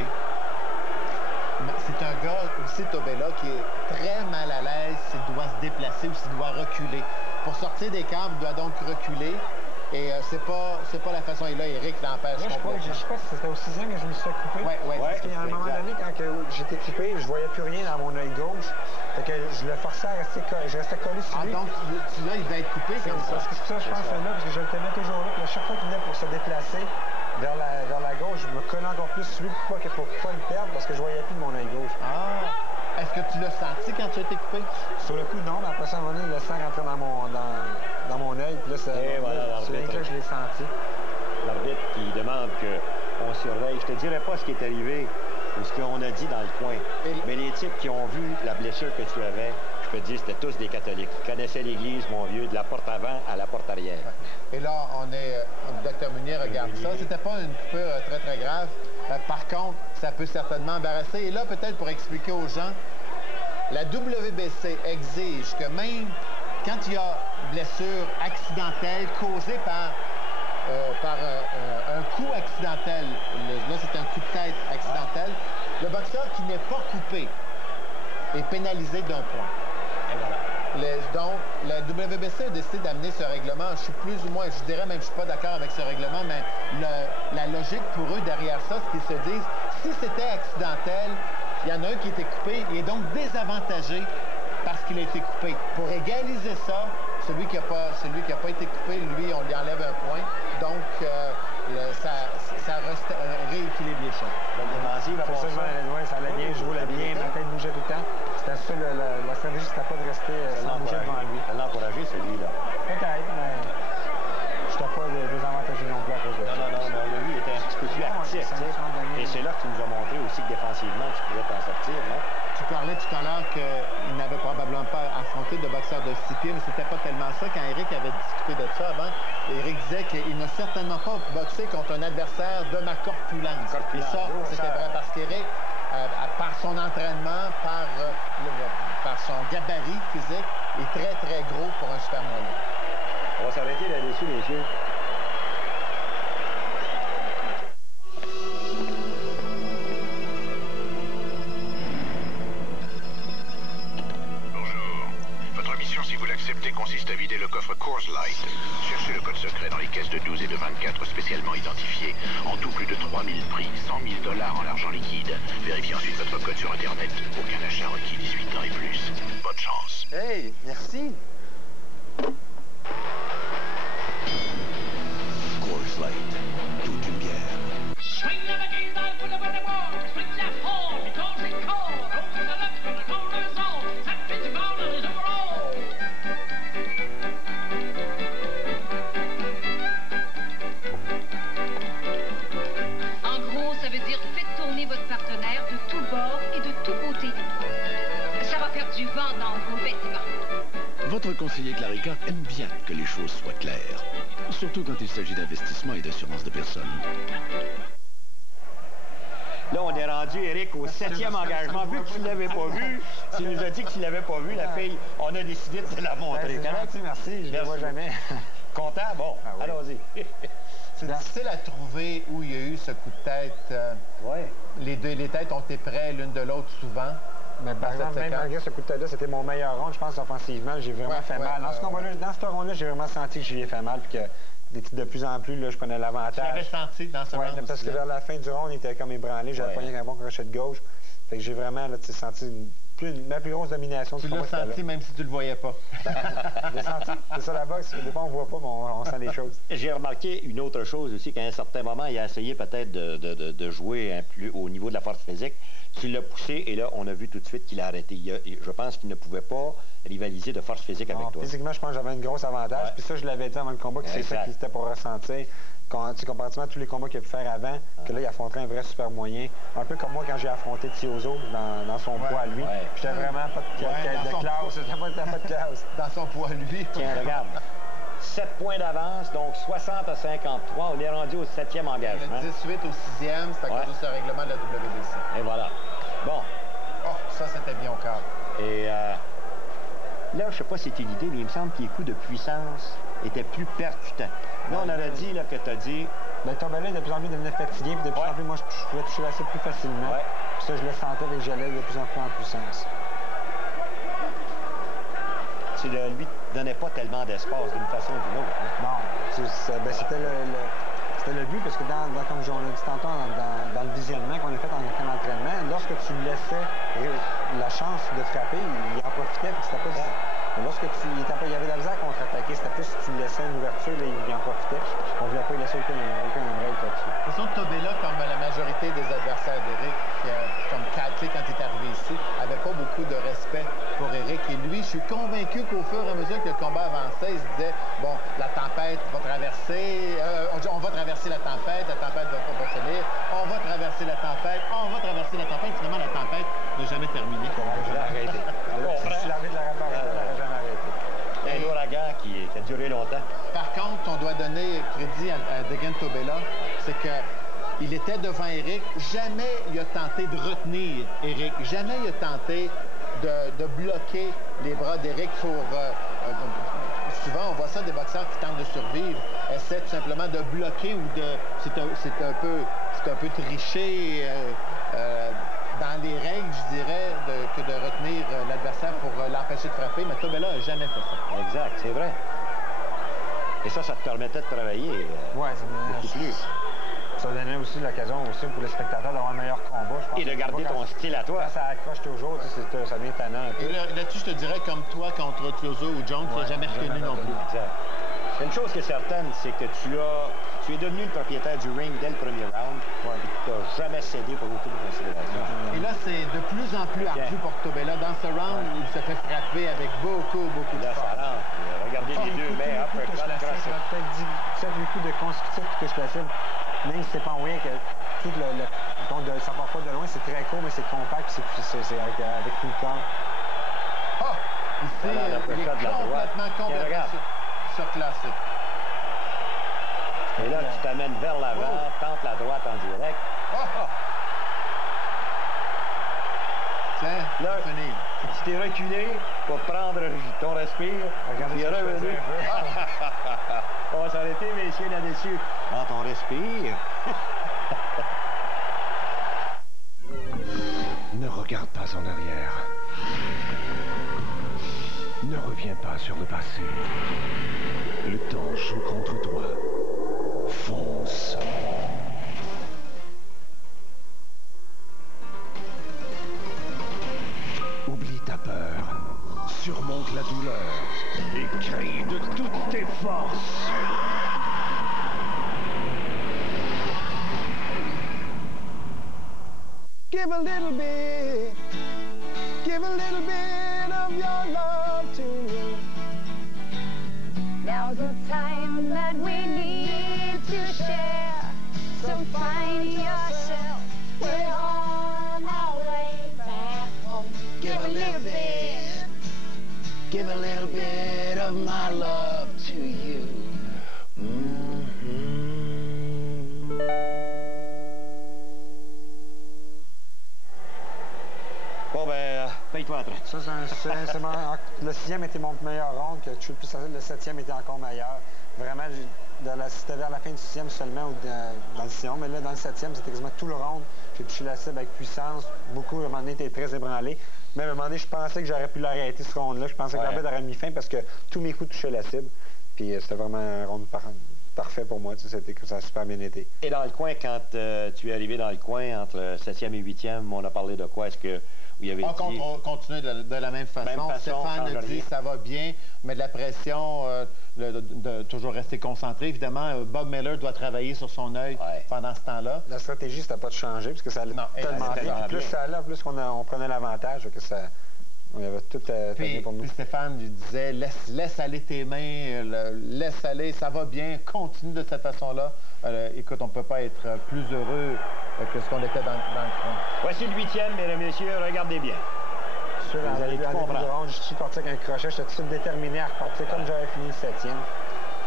C'est un gars aussi, Tobella, qui est très mal à l'aise s'il doit se déplacer ou s'il doit reculer. Pour sortir des câbles, il doit donc reculer. Et c'est pas la façon. Et là, Éric l'empêche complètement. Je sais pas si c'était au 6e que je me suis fait couper. Parce qu'à un moment donné, quand j'étais coupé, je voyais plus rien dans mon œil gauche. Fait que je le forçais à rester je restais collé sur lui. Donc là, il va être coupé comme ça. C'est pour ça que je pense là, parce que je le tenais toujours là. Puis à chaque fois qu'il venait pour se déplacer vers la gauche, je me collais encore plus sur lui pour pas le perdre, parce que je voyais plus de mon œil gauche. Est-ce que tu l'as senti quand tu as été coupé? Sur le coup, non, mais après ça, à un moment donné, le sang rentrait dans mon œil, puis là, c'est bien que je l'ai senti. L'arbitre qui demande qu'on surveille. Je te dirais pas ce qui est arrivé ou ce qu'on a dit dans le coin, mais les types qui ont vu la blessure que tu avais, je peux te dire, c'était tous des catholiques. Ils connaissaient l'Église, mon vieux, de la porte avant à la porte arrière. Et là, le Dr Meunier regarde ça. C'était pas une coupure très, très grave. Par contre, ça peut certainement embarrasser. Et là, peut-être pour expliquer aux gens, la WBC exige que même quand il y a blessure accidentelle causée par un coup accidentel, là c'est un coup de tête accidentel, le boxeur qui n'est pas coupé est pénalisé d'un point. Et voilà. Donc, la WBC a décidé d'amener ce règlement. Je suis plus ou moins, je dirais même que je ne suis pas d'accord avec ce règlement, mais la logique pour eux derrière ça, c'est qu'ils se disent, si c'était accidentel, il y en a un qui était coupé, il est donc désavantagé parce qu'il a été coupé. Pour égaliser ça, celui qui n'a pas été coupé, lui, on lui enlève un point. Donc, ça rééquilibre les choses. Ça allait bien, je roulais bien, ma tête bougeait tout le temps. C'était ça, la stratégie, c'était pas de rester sans bouger devant lui. Ça l'a encouragé, celui-là. Peut-être, mais je n'étais pas désavantagé non plus à cause de ça. Non, lui, il était un petit peu plus actif. Et c'est là que tu nous as montré aussi que défensivement, tu pouvais t'en sortir, non? Tu parlais tout à l'heure qu'il n'avait probablement pas affronté de boxeur de 6 pieds, mais c'était pas tellement ça. Quand Éric avait discuté de ça avant, Éric disait qu'il n'a certainement pas boxé contre un adversaire de ma corpulence. Et ça, c'était vrai parce qu'Éric, par son entraînement, par son gabarit physique, est très, très gros pour un super moyen. On va s'arrêter là-dessus, messieurs. Consiste à vider le coffre Coors Light. Cherchez le code secret dans les caisses de 12 et de 24 spécialement identifiées. En tout, plus de 3000 prix, 100 000 $ en argent liquide. Vérifiez ensuite votre code sur Internet. Aucun achat requis 18 ans et plus. Bonne chance. Hey, merci. Coors Light, toute une bière. Votre conseiller Clarica aime bien que les choses soient claires. Surtout quand il s'agit d'investissement et d'assurance de personnes. Là, on est rendu, Éric, au 7e engagement. Vu que tu ne l'avais pas vu, tu nous as dit que tu ne l'avais pas vu, la fille, on a décidé de te la montrer. Merci, je ne la vois jamais. Content? Bon, oui. Allons-y. C'est difficile à trouver où il y a eu ce coup de tête. Les têtes ont été près l'une de l'autre souvent. Mais par exemple, même malgré ce coup de tête-là, c'était mon meilleur round, je pense, offensivement. J'ai vraiment fait mal. Dans ce round-là, j'ai vraiment senti que j'y ai fait mal, puis que de plus en plus, là, je prenais l'avantage. Tu l'avais senti dans ce round? Parce que vers la fin du round, il était comme ébranlé. J'avais pogné un bon crochet de gauche. Fait que j'ai vraiment senti ma plus grosse domination. Tu l'as senti même si tu le voyais pas. Je l'ai senti. C'est ça la boxe. Des fois, on ne voit pas, mais on sent les choses. J'ai remarqué une autre chose aussi, qu'à un certain moment, il a essayé peut-être de jouer un plus au niveau de la force physique. Tu l'as poussé et là, on a vu tout de suite qu'il a arrêté. Je pense qu'il ne pouvait pas rivaliser de force physique avec toi. Physiquement, je pense que j'avais une grosse avantage. Puis ça, je l'avais dit avant le combat, que c'est ça qu'il était pour ressentir. Comparativement à tous les combats qu'il a pu faire avant, que là, il affronterait un vrai super moyen. Un peu comme moi quand j'ai affronté Tiozo dans son poids à lui. J'étais vraiment pas de classe. J'étais pas de classe. Dans son poids à lui. Tiens, regarde. 7 points d'avance, donc 60 à 53. On est rendu au 7e engagement. Le 18 au 6e, c'est à cause de ce règlement de la WBC. Et voilà. Bon. Oh, ça, c'était bien au cadre. Et là, je ne sais pas si c'était l'idée, mais il me semble que les coups de puissance étaient plus percutants. Là, on aurait dit là, que tu as dit... Ben, Tombala, de plus en plus, devenait fatigué, puis de plus en plus, moi, je pouvais toucher assez plus facilement. Puis ça, je le sentais, et que j'allais de plus en plus en puissance. Tu lui donnais pas tellement d'espace d'une façon ou d'une autre. Non, c'était le but, parce que comme on l'a dit tantôt, dans le visionnement qu'on a fait en entraînement, lorsque tu laissais la chance de frapper, il en profitait, puis c'était pas... Mais lorsque il y avait de la misère à contre-attaquer, c'était plus si tu laissais une ouverture, là, il en profitait. On ne voulait pas laisser aucun break là-dessus. De toute façon, Tobela, comme la majorité des adversaires d'Éric, comme Catley quand il est arrivé ici, n'avait pas beaucoup de respect pour Éric. Et lui, je suis convaincu qu'au fur et à mesure que le combat avançait, il se disait, bon, la tempête va traverser, on va traverser la tempête va pas finir, on va traverser la tempête, Finalement, la tempête n'a jamais terminé. Je l'ai arrêté. Si l'arrêt de la réparation, elle n'aurait jamais arrêté. Un ouragan qui a duré longtemps. Par contre, on doit donner crédit à Degan Tobela, c'est qu'il était devant Éric. Jamais il a tenté de retenir Éric. Jamais il a tenté de bloquer les bras d'Éric pour... souvent, on voit ça, des boxeurs qui tentent de survivre, essaient tout simplement de bloquer ou de... C'est un peu tricher dans les règles, je dirais, que de retenir l'adversaire pour l'empêcher de frapper, mais Tobella n'a jamais fait ça. Exact, c'est vrai. Et ça te permettait de travailler beaucoup plus. Ça donnait aussi l'occasion aussi pour les spectateurs d'avoir un meilleur combat. Je pense. Et de garder ton style à toi. Quand ça accroche toujours, ça devient tannant un peu. Et là-dessus, je te dirais, comme toi contre Tuoso ou Jones, tu n'as jamais reconnu non plus. Exact. Une chose qui est certaine, c'est que tu es devenu le propriétaire du ring dès le premier round. Tu n'as jamais cédé pour aucune considération. Et là, c'est de plus en plus ardu pour Tobella. Dans ce round, il se fait frapper avec beaucoup de force. Ça rentre. Regardez les deux mains, uppercut, crochet. Peut-être 7-8 coups de consécutifs qui touchent la cible. Même si c'est pas en moyen que tout ça part pas de loin, c'est très court, mais c'est compact, c'est avec tout le corps. Ah! Ici, il est complètement surclassé. Et là, tu t'amènes vers l'avant, tente la droite en direct. Tiens, là, tu t'es reculé pour prendre ton respire. Tu es revenu. On va s'arrêter, messieurs, là-dessus. Prends ton respire. Ne regarde pas en arrière. Ne reviens pas sur le passé. Le temps joue contre toi. Fonce. Oublie ta peur. Surmonte la douleur. Et crie de toutes tes forces. Give a little bit of your love to me. Now's the time that we need to share. So find yourself, we're on our way back home. Give a little bit of my love to you. Bon, ben, paye-toi après. Ça, le 6e était mon meilleur round, que le 7e était encore meilleur. Vraiment, c'était vers la fin du 6e seulement ou dans le 6e, mais là, dans le 7e, c'était quasiment tout le round. J'ai touché la cible avec puissance. Beaucoup, à un moment donné, étaient très ébranlés. Même à un moment donné, je pensais que j'aurais pu l'arrêter, ce round-là. Je pensais que l'arbitre aurait mis fin parce que tous mes coups touchaient la cible. Puis c'était vraiment un round parfait pour moi. Ça a super bien été. Et dans le coin, quand tu es arrivé dans le coin, entre 7e et 8e, on a parlé de quoi? Est-ce que il y avait dit... On continue de la même façon. Stéphane a dit ça va bien, mais de la pression, de toujours rester concentré. Évidemment, Bob Miller doit travailler sur son œil pendant ce temps-là. La stratégie, c'était pas de changer, parce que ça allait tellement bien. Plus ça allait, plus on prenait l'avantage, que ça... On avait tout fait bien pour nous. Puis Stéphane lui disait, laisse aller tes mains, laisse aller, ça va bien, continue de cette façon-là. Écoute, on ne peut pas être plus heureux que ce qu'on était dans le coin. Voici le 8e, mesdames et messieurs, regardez bien. Vous allez tout comprendre. Je suis parti avec un crochet, j'étais tout de suite déterminé à repartir comme j'avais fini le 7e.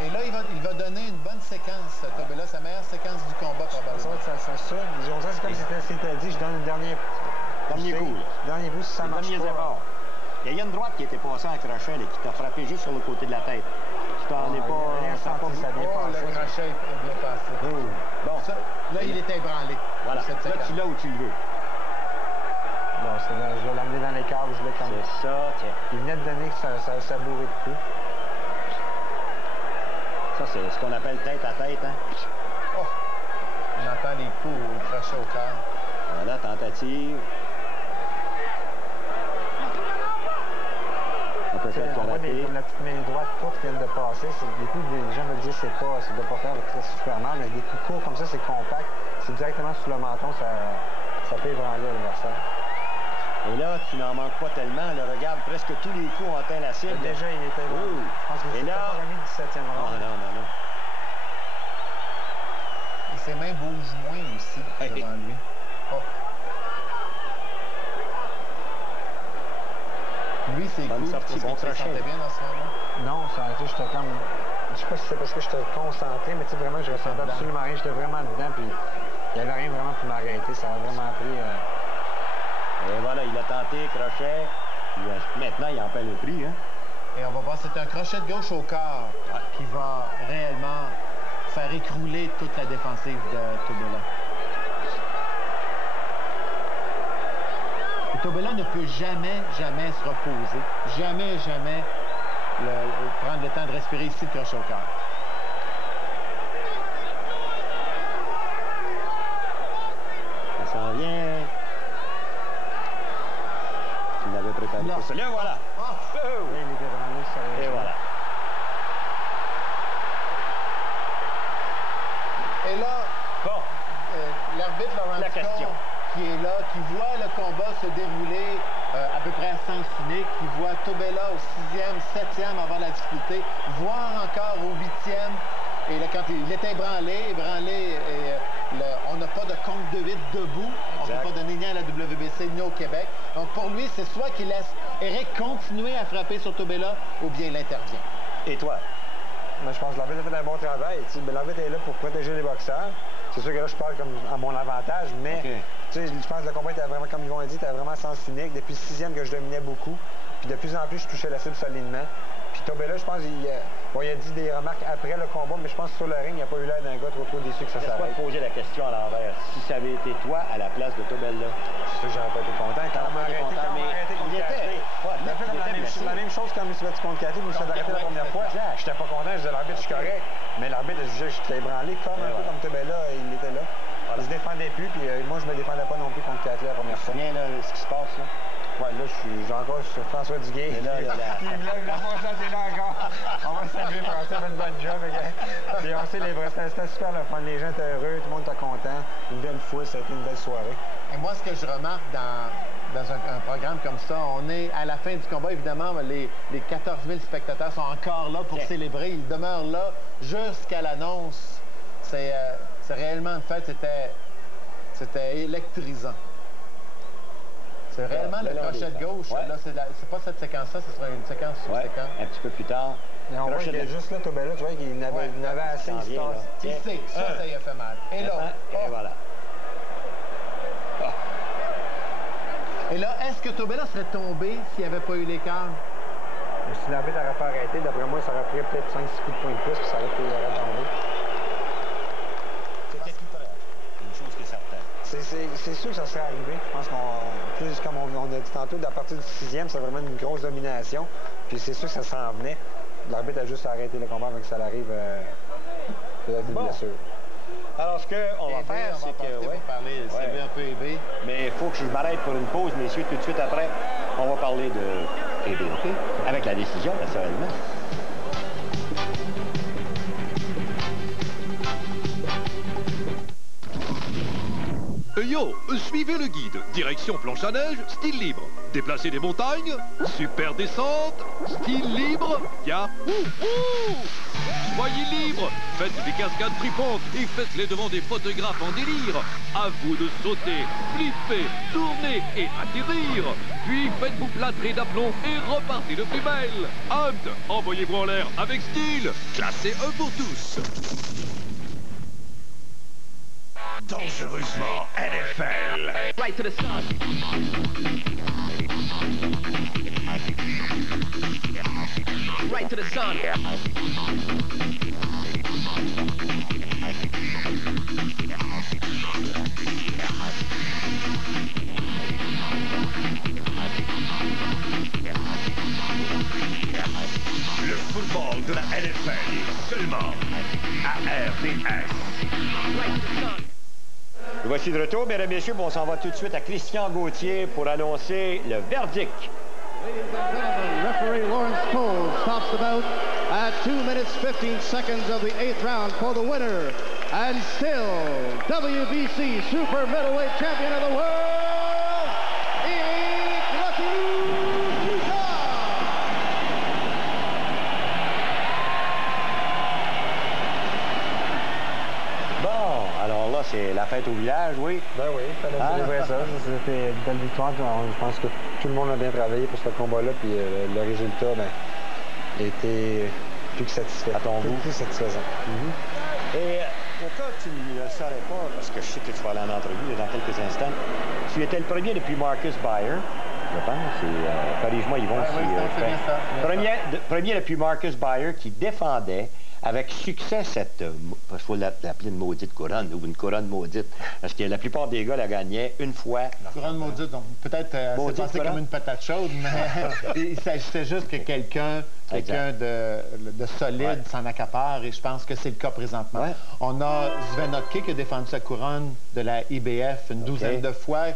Et là, il va donner une bonne séquence, Tobella, sa meilleure séquence du combat, probablement. Ça. On dirait c'est comme c'était dit, je donne le dernier coup. Dernier coup, si ça marche pas. Il y a une droite qui était passée en crochet et qui t'a frappé juste sur le côté de la tête. Tu t'en es pas... ça vient passer. Le crochet est bien passé. Bon. Ça, là, il était ébranlé. Voilà. Là, tu l'as où tu le veux. Bon, je vais l'amener dans les caves, je l'ai comme... C'est ça, tiens. Il venait de donner que ça bourrait de coups. Ça, c'est ce qu'on appelle tête à tête, hein? Oh! On entend les coups au crochet au cœur. Voilà, tentative. On voit comme la petite main droite courte qui vient de passer. Des coups, les gens me disent que ça ne doit pas faire très super mal, mais des coups courts comme ça, c'est compact. C'est directement sur le menton, ça peut ébranler l'adversaire. Et là, tu n'en manques pas tellement. Là, regarde, presque tous les coups ont atteint la cible. Déjà, il était là. Je pense que c'est pas remis du 7e round. Non. Et ses mains bougent moins aussi devant lui. Oh. Lui, c'est cool. Tu te sentais bien dans ce moment? Non, j'étais comme... Je sais pas si c'est parce que j'étais concentré, mais tu sais, vraiment, je ressentais absolument rien. J'étais vraiment dedans, puis il n'y avait rien vraiment pour m'arrêter. Ça a vraiment pris... Et voilà, il a tenté, crochet. Maintenant, il en paie le prix, hein? Et on va voir, c'est un crochet de gauche au corps qui va réellement faire écrouler toute la défensive de Tobella. Et Tobella ne peut jamais se reposer. Jamais prendre le temps de respirer ici, de crochet au cœur. Ça s'en vient. Tu l'avais préparé pour ça. Là, voilà. Et voilà. Et là, bon, l'arbitre Laurent Picon, qui est là, qui voit le combat se dérouler à peu près à sens unique, qui voit Tobella au 6e, 7e avoir de la difficulté, voire encore au 8e. Et là, quand il est ébranlé, on n'a pas de compte de 8 debout. On ne peut pas donner ni à la WBC ni au Québec. Donc pour lui, c'est soit qu'il laisse Eric continuer à frapper sur Tobella ou bien il intervient. Et toi? Mais je pense que l'arbitre a fait un bon travail. L'arbitre est là pour protéger les boxeurs. C'est sûr que là, je parle comme à mon avantage, mais je pense que le combat était vraiment, comme ils vont dire, était vraiment à sens unique. Depuis le 6e que je dominais beaucoup. Puis de plus en plus, je touchais la cible solidement. Puis Tobella, je pense qu'il a dit des remarques après le combat, mais je pense que sur le ring, il n'a pas eu l'air d'un gars trop déçu que ça s'arrête. Laisse-moi te poser la question à l'envers. Si ça avait été toi à la place de Tobella, c'est sûr que j'aurais pas été content. Quand on m'a arrêté contre Cathy. Il a fait la même chose quand je me suis battu contre Cathy, je me suis arrêté la première fois. J'étais pas content, je disais l'arbitre, je suis correct. Mais l'arbitre a jugé que j'étais ébranlé comme un peu comme Tobella, il était là. Il se défendait plus, puis moi, je me défendais pas non plus contre Cathy la première fois. Bien, là, ce qui se passe, là. Ouais, là, j'ai encore sur François Duguay. Il me l'a passé là encore. On va saluer François, fait une bonne job. Puis on célébrait, c'était super le fun. Les gens étaient heureux, tout le monde était content. Une belle foule, ça a été une belle soirée. Et moi, ce que je remarque dans un programme comme ça, on est à la fin du combat, évidemment, les 14 000 spectateurs sont encore là pour célébrer. Ils demeurent là jusqu'à l'annonce. C'est réellement une fête, c'était électrisant. C'est réellement le crochet de gauche. Là, c'est pas cette séquence-là, ce sera une séquence sur séquence. Un petit peu plus tard. Et on voit qu'il y a juste là, Tobella, tu vois qu'il n'avait assez. Il sait, ça y a fait mal. Et là, et voilà. Et là, est-ce que Tobella serait tombé s'il n'y avait pas eu l'écart? Si l'arbitre n'aurait pas arrêté, d'après moi, ça aurait pris peut-être 5-6 coups de poing de plus, puis ça aurait tombé. C'est sûr que ça serait arrivé. Je pense plus comme on a dit tantôt, à partir du 6e, c'est vraiment une grosse domination. Puis c'est sûr que ça s'en venait. L'arbitre a juste arrêté le combat avant que ça arrive peut-être une blessure. Alors, ce qu'on va faire, c'est que... parler un peu EB. Mais il faut que je m'arrête pour une pause, messieurs. Tout de suite après, on va parler de EB, OK? Avec la décision, naturellement. Yo, suivez le guide. Direction planche à neige, style libre. Déplacer des montagnes, super descente, style libre, yahoo! Soyez libre, faites des cascades fripantes et faites-les devant des photographes en délire. À vous de sauter, flipper, tourner et atterrir. Puis faites-vous plâtrer d'aplomb et repartez de plus belle. Hunt, envoyez-vous en l'air avec style. Classé 1 pour tous. Dangereusement NFL. Right to the sun. Right to the sun. Le football de la NFL est seulement à RDS. Right to the sun. Voici de retour, mesdames et messieurs. On s'en va tout de suite à Christian Gauthier pour annoncer le verdict. Ladies and gentlemen, referee Lawrence Cole stops the bout at 2 minutes 15 seconds of the 8th round for the winner, and still WBC Super Middleweight Champion of the World, Eric Lakiruka. Bon, alors là, c'est la fête au village, oui? Ben oui, il fallait célébrer ça. C'était une belle victoire. Je pense que tout le monde a bien travaillé pour ce combat-là, puis le résultat, était plus que satisfait. À ton goût? Plus satisfaisant. Et pour cas tu ne le saurais pas, parce que je sais que tu vas aller en entrevue dans quelques instants, tu étais le premier depuis Marcus Beyer, je pense, corrige-moi Yvon, premier depuis Marcus Beyer qui défendait avec succès cette, il faut l'appeler une maudite couronne ou une couronne maudite, parce que la plupart des gars la gagnaient une fois. Couronne maudite, donc peut-être c'est passé comme une patate chaude, mais il s'agissait juste que quelqu'un de solide s'en accapare, et je pense que c'est le cas présentement. Ouais. On a Sven Ottke qui a défendu sa couronne de la IBF une douzaine de fois,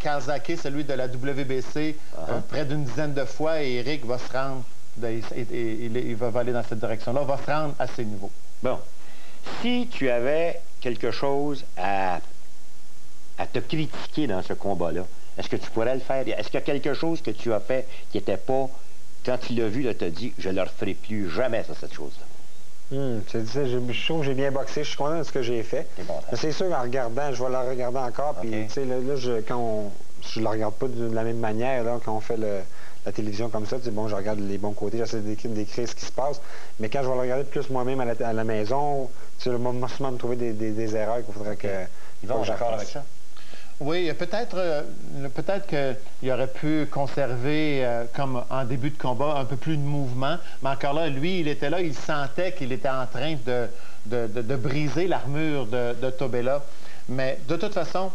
Kazake, celui de la WBC, près d'une dizaine de fois, et Eric va se rendre, il va aller dans cette direction-là, va se rendre à ces niveaux. Bon. Si tu avais quelque chose à te critiquer dans ce combat-là, est-ce que tu pourrais le faire? Est-ce qu'il y a quelque chose que tu as fait qui n'était pas, quand tu l'as vu, tu as dit, je ne le referai plus jamais, cette chose-là? Je trouve que j'ai bien boxé, je suis content de ce que j'ai fait. C'est sûr, en regardant, je vais le regarder encore, puis quand je le regarde pas de la même manière, là, quand on fait la télévision comme ça, bon, je regarde les bons côtés, j'essaie d'écrire ce qui se passe, mais quand je vais le regarder plus moi-même à la maison, le moment de trouver des erreurs qu'il faudrait que... Ils vont d'accord avec ça? Oui, peut-être qu'il aurait pu conserver, comme en début de combat, un peu plus de mouvement. Mais encore là, lui, il était là, il sentait qu'il était en train de briser l'armure de Tobela. Mais de toute façon,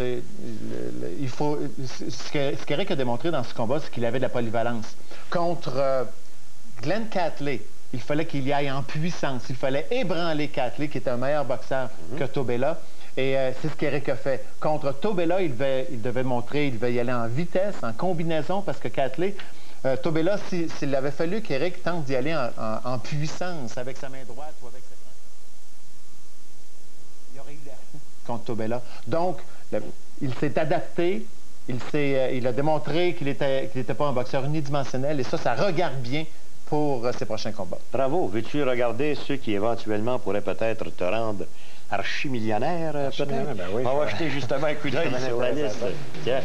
il faut, ce qu'Eric a démontré dans ce combat, c'est qu'il avait de la polyvalence. Contre Glenn Catley, il fallait qu'il y aille en puissance. Il fallait ébranler Catley, qui était un meilleur boxeur que Tobela. Et c'est ce qu'Eric a fait. Contre Tobela, il devait montrer, il devait y aller en vitesse, en combinaison, parce que Catley, Tobela, s'il avait fallu qu'Eric tente d'y aller en puissance avec sa main droite ou avec sa main, il aurait eu l'air fou contre Tobela. Donc, il s'est adapté, il a démontré qu'il n'était pas un boxeur unidimensionnel, et ça regarde bien pour ses prochains combats. Bravo. Veux-tu regarder ceux qui éventuellement pourraient peut-être te rendre archi-millionnaire, peut-être? Ben oui, on va jeter justement un coup d'œil sur la liste. Tiens.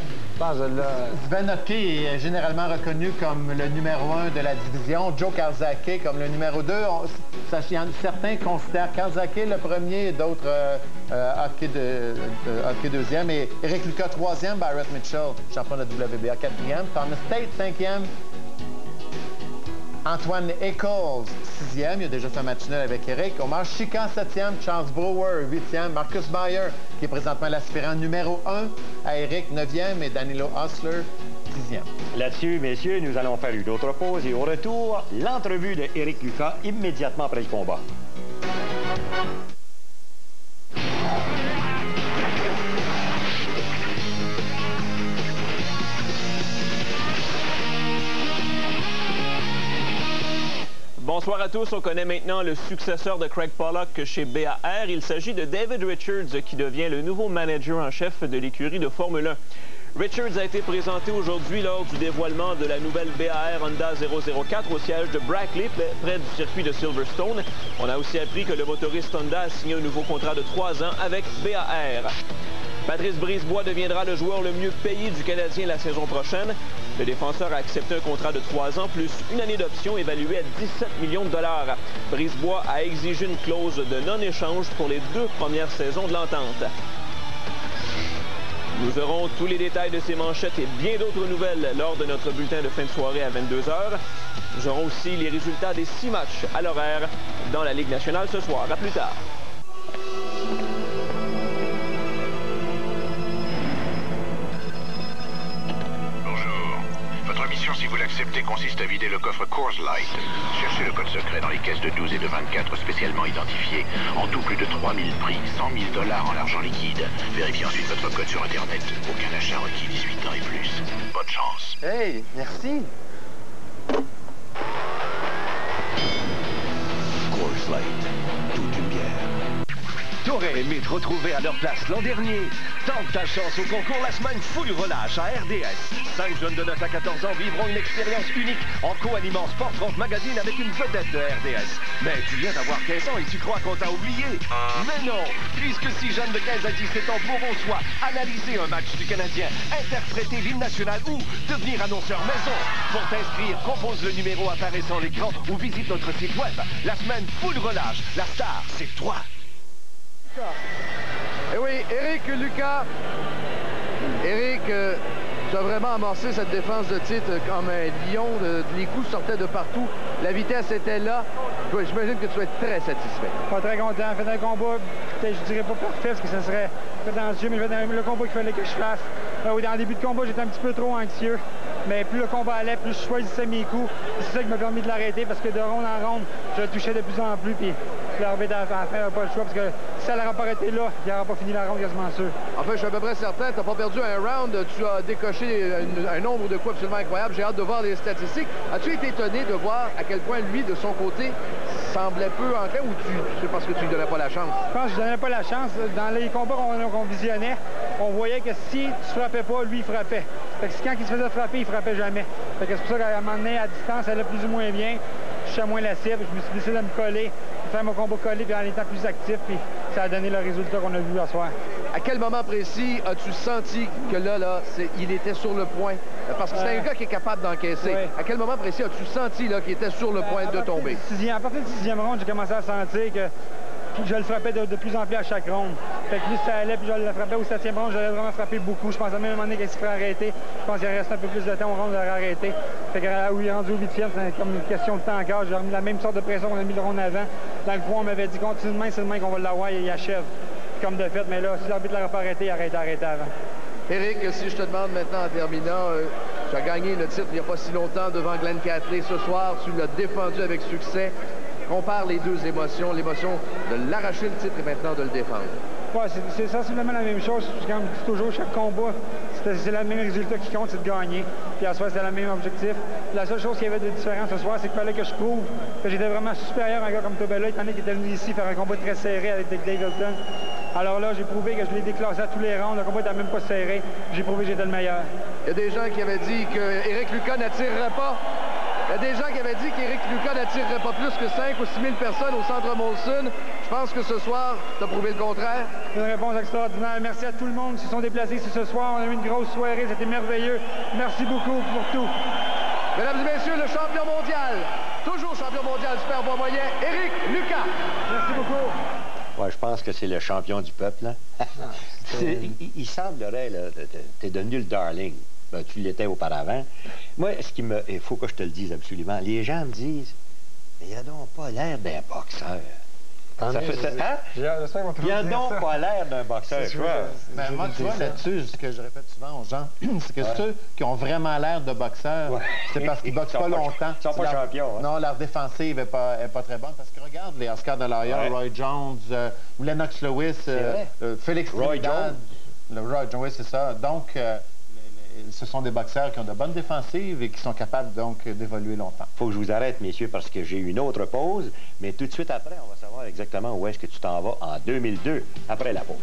Sven Ottke est généralement reconnu comme le numéro 1 de la division, Joe Calzaghe comme le numéro 2. Certains considèrent Calzaghe le premier et d'autres Ottke deuxième. Et Eric Luca 3e, Barrett Mitchell, champion de la WBA 4e, Thomas Tate 5e, Antoine Eccles, 6e, il a déjà fait un match nul avec Eric. Omar Chika, 7e. Charles Brewer, 8e. Marcus Bayer, qui est présentement l'aspirant numéro 1 à Eric, 9e. Et Danilo Hustler, 10e. Là-dessus, messieurs, nous allons faire une autre pause. Et au retour, l'entrevue de Eric Luca immédiatement après le combat. Bonsoir à tous. On connaît maintenant le successeur de Craig Pollock chez BAR. Il s'agit de David Richards, qui devient le nouveau manager en chef de l'écurie de Formule 1. Richards a été présenté aujourd'hui lors du dévoilement de la nouvelle BAR Honda 004 au siège de Brackley, près du circuit de Silverstone. On a aussi appris que le motoriste Honda a signé un nouveau contrat de 3 ans avec BAR. Patrice Brisebois deviendra le joueur le mieux payé du Canadien la saison prochaine. Le défenseur a accepté un contrat de 3 ans plus une année d'option évaluée à 17 millions de dollars. Brisebois a exigé une clause de non-échange pour les 2 premières saisons de l'entente. Nous aurons tous les détails de ces manchettes et bien d'autres nouvelles lors de notre bulletin de fin de soirée à 22 h. Nous aurons aussi les résultats des 6 matchs à l'horaire dans la Ligue nationale ce soir. À plus tard. Si vous l'acceptez, consiste à vider le coffre Coors Light. Cherchez le code secret dans les caisses de 12 et de 24 spécialement identifiées. En tout, plus de 3000 prix, 100 000 $ en argent liquide. Vérifiez ensuite votre code sur Internet. Aucun achat requis 18 ans et plus. Bonne chance. Hey, merci. Coors Light, toute une bière. T'aurais aimé te retrouver à leur place l'an dernier. Tente ta chance au concours La Semaine Full Relâche à RDS. 5 jeunes de 9 à 14 ans vivront une expérience unique en co-animant Sport 30 Magazine avec une vedette de RDS. Mais tu viens d'avoir 15 ans et tu crois qu'on t'a oublié? Mais non, puisque 6 jeunes de 15 à 17 ans pourront soit analyser un match du Canadien, interpréter l'hymne national ou devenir annonceur maison. Pour t'inscrire, compose le numéro apparaissant à l'écran ou visite notre site web. La Semaine Full Relâche. La star, c'est toi. Et oui, Eric Luca. Eric, tu as vraiment amorcé cette défense de titre comme un lion. Les coups sortaient de partout. La vitesse était là. J'imagine que tu vas être très satisfait. Pas très content. Fait un combat, peut-être je dirais pas parfait parce que ça serait prétentieux, mais le combat qu'il fallait que je fasse. Dans le début de combat, j'étais un petit peu trop anxieux. Mais plus le combat allait, plus je choisissais mes coups. C'est ça qui m'a permis de l'arrêter parce que de ronde en ronde, je le touchais de plus en plus. Puis l'arbitre à la fin n'avait pas le choix parce que si ça n'aurait pas été là, il n'aurait pas fini la ronde quasiment sûr. En fait, je suis à peu près certain, tu n'as pas perdu un round, tu as décoché un nombre de coups absolument incroyable. J'ai hâte de voir les statistiques. As-tu été étonné de voir à quel point lui, de son côté, semblait peu enclin ou c'est parce que tu lui donnais pas la chance? Je pense que je ne donnais pas la chance. Dans les combats qu'on visionnait, on voyait que si tu frappais pas, lui, il frappait. Fait que quand il se faisait frapper, il frappait jamais. Fait que c'est pour ça qu'à un moment donné, à distance, elle allait plus ou moins bien. Je touchais moins la cible. Je me suis décidé de me coller, de faire mon combat collé, puis en étant plus actif, puis ça a donné le résultat qu'on a vu ce soir. À quel moment précis as-tu senti que là, il était sur le point? Parce que c'est un gars qui est capable d'encaisser. Oui. À quel moment précis as-tu senti qu'il était sur le point de tomber? À partir du 6e round, j'ai commencé à sentir que je le frappais de plus en plus à chaque ronde. Fait que plus ça allait, puis je le frappais au 7e round, j'allais vraiment frapper beaucoup. Je pensais même à un moment donné qu'il se ferait arrêter. Je pense qu'il restait un peu plus de temps au round de l'arrêter. Fait que où il est rendu au 8e, c'est comme une question de temps encore. J'ai remis la même sorte de pression qu'on a mis le round avant. Dans le coin, on m'avait dit continue demain, c'est demain qu'on va l'avoir et il achève. Comme de fait, mais là, si l'arbitre ne l'aurait pas arrêté, il aurait été arrêté avant. Éric, si je te demande maintenant en terminant, tu as gagné le titre il n'y a pas si longtemps devant Glenn Catley ce soir, tu l'as défendu avec succès. Compare les deux émotions, l'émotion de l'arracher le titre et maintenant de le défendre. Ouais, c'est sensiblement la même chose. Comme je dis toujours, chaque combat, c'est le même résultat qui compte, c'est de gagner. Puis à ce soir, c'était le même objectif. La seule chose qu'il y avait de différent ce soir, c'est qu'il fallait que je prouve que j'étais vraiment supérieur à un gars comme Tobella, étant donné qu'il était venu ici faire un combat très serré avec Dick Davidson. Alors là, j'ai prouvé que je l'ai déclassé à tous les rounds. Le combat n'était même pas serré. J'ai prouvé que j'étais le meilleur. Il y a des gens qui avaient dit qu'Éric Lucas n'attirerait pas. Il y a des gens qui avaient dit qu'Éric Lucas n'attirerait pas plus que 5 ou 6 000 personnes au centre Molson. Je pense que ce soir, tu as prouvé le contraire. Une réponse extraordinaire. Merci à tout le monde qui se sont déplacés ici ce soir. On a eu une grosse soirée. C'était merveilleux. Merci beaucoup pour tout. Mesdames et messieurs, le champion mondial, toujours champion mondial super poids moyen, Éric Lucas. Merci beaucoup. Ouais, je pense que c'est le champion du peuple. Hein? Il semblerait, là, t'es devenu le darling. Ben, tu l'étais auparavant. Moi, il faut que je te le dise absolument. Les gens me disent, mais il a donc pas l'air d'un boxeur. Ça fait hein? Il a donc pas l'air d'un boxeur. Mais moi, tu vois, là-dessus, ce que je répète souvent aux gens, c'est que ceux qui ont vraiment l'air de boxeurs, c'est parce qu'ils ne boxent pas longtemps. Ils sont pas champions. Hein? Non, leur défensive n'est pas très bonne. Parce que regarde les Oscar de la Hoya, Roy Jones, Lennox Lewis, Félix Trinidad. Roy Jones, oui, c'est ça. Donc, ce sont des boxeurs qui ont de bonnes défensives et qui sont capables donc d'évoluer longtemps. Il faut que je vous arrête, messieurs, parce que j'ai une autre pause. Mais tout de suite après, on va savoir exactement où est-ce que tu t'en vas en 2002, après la pause.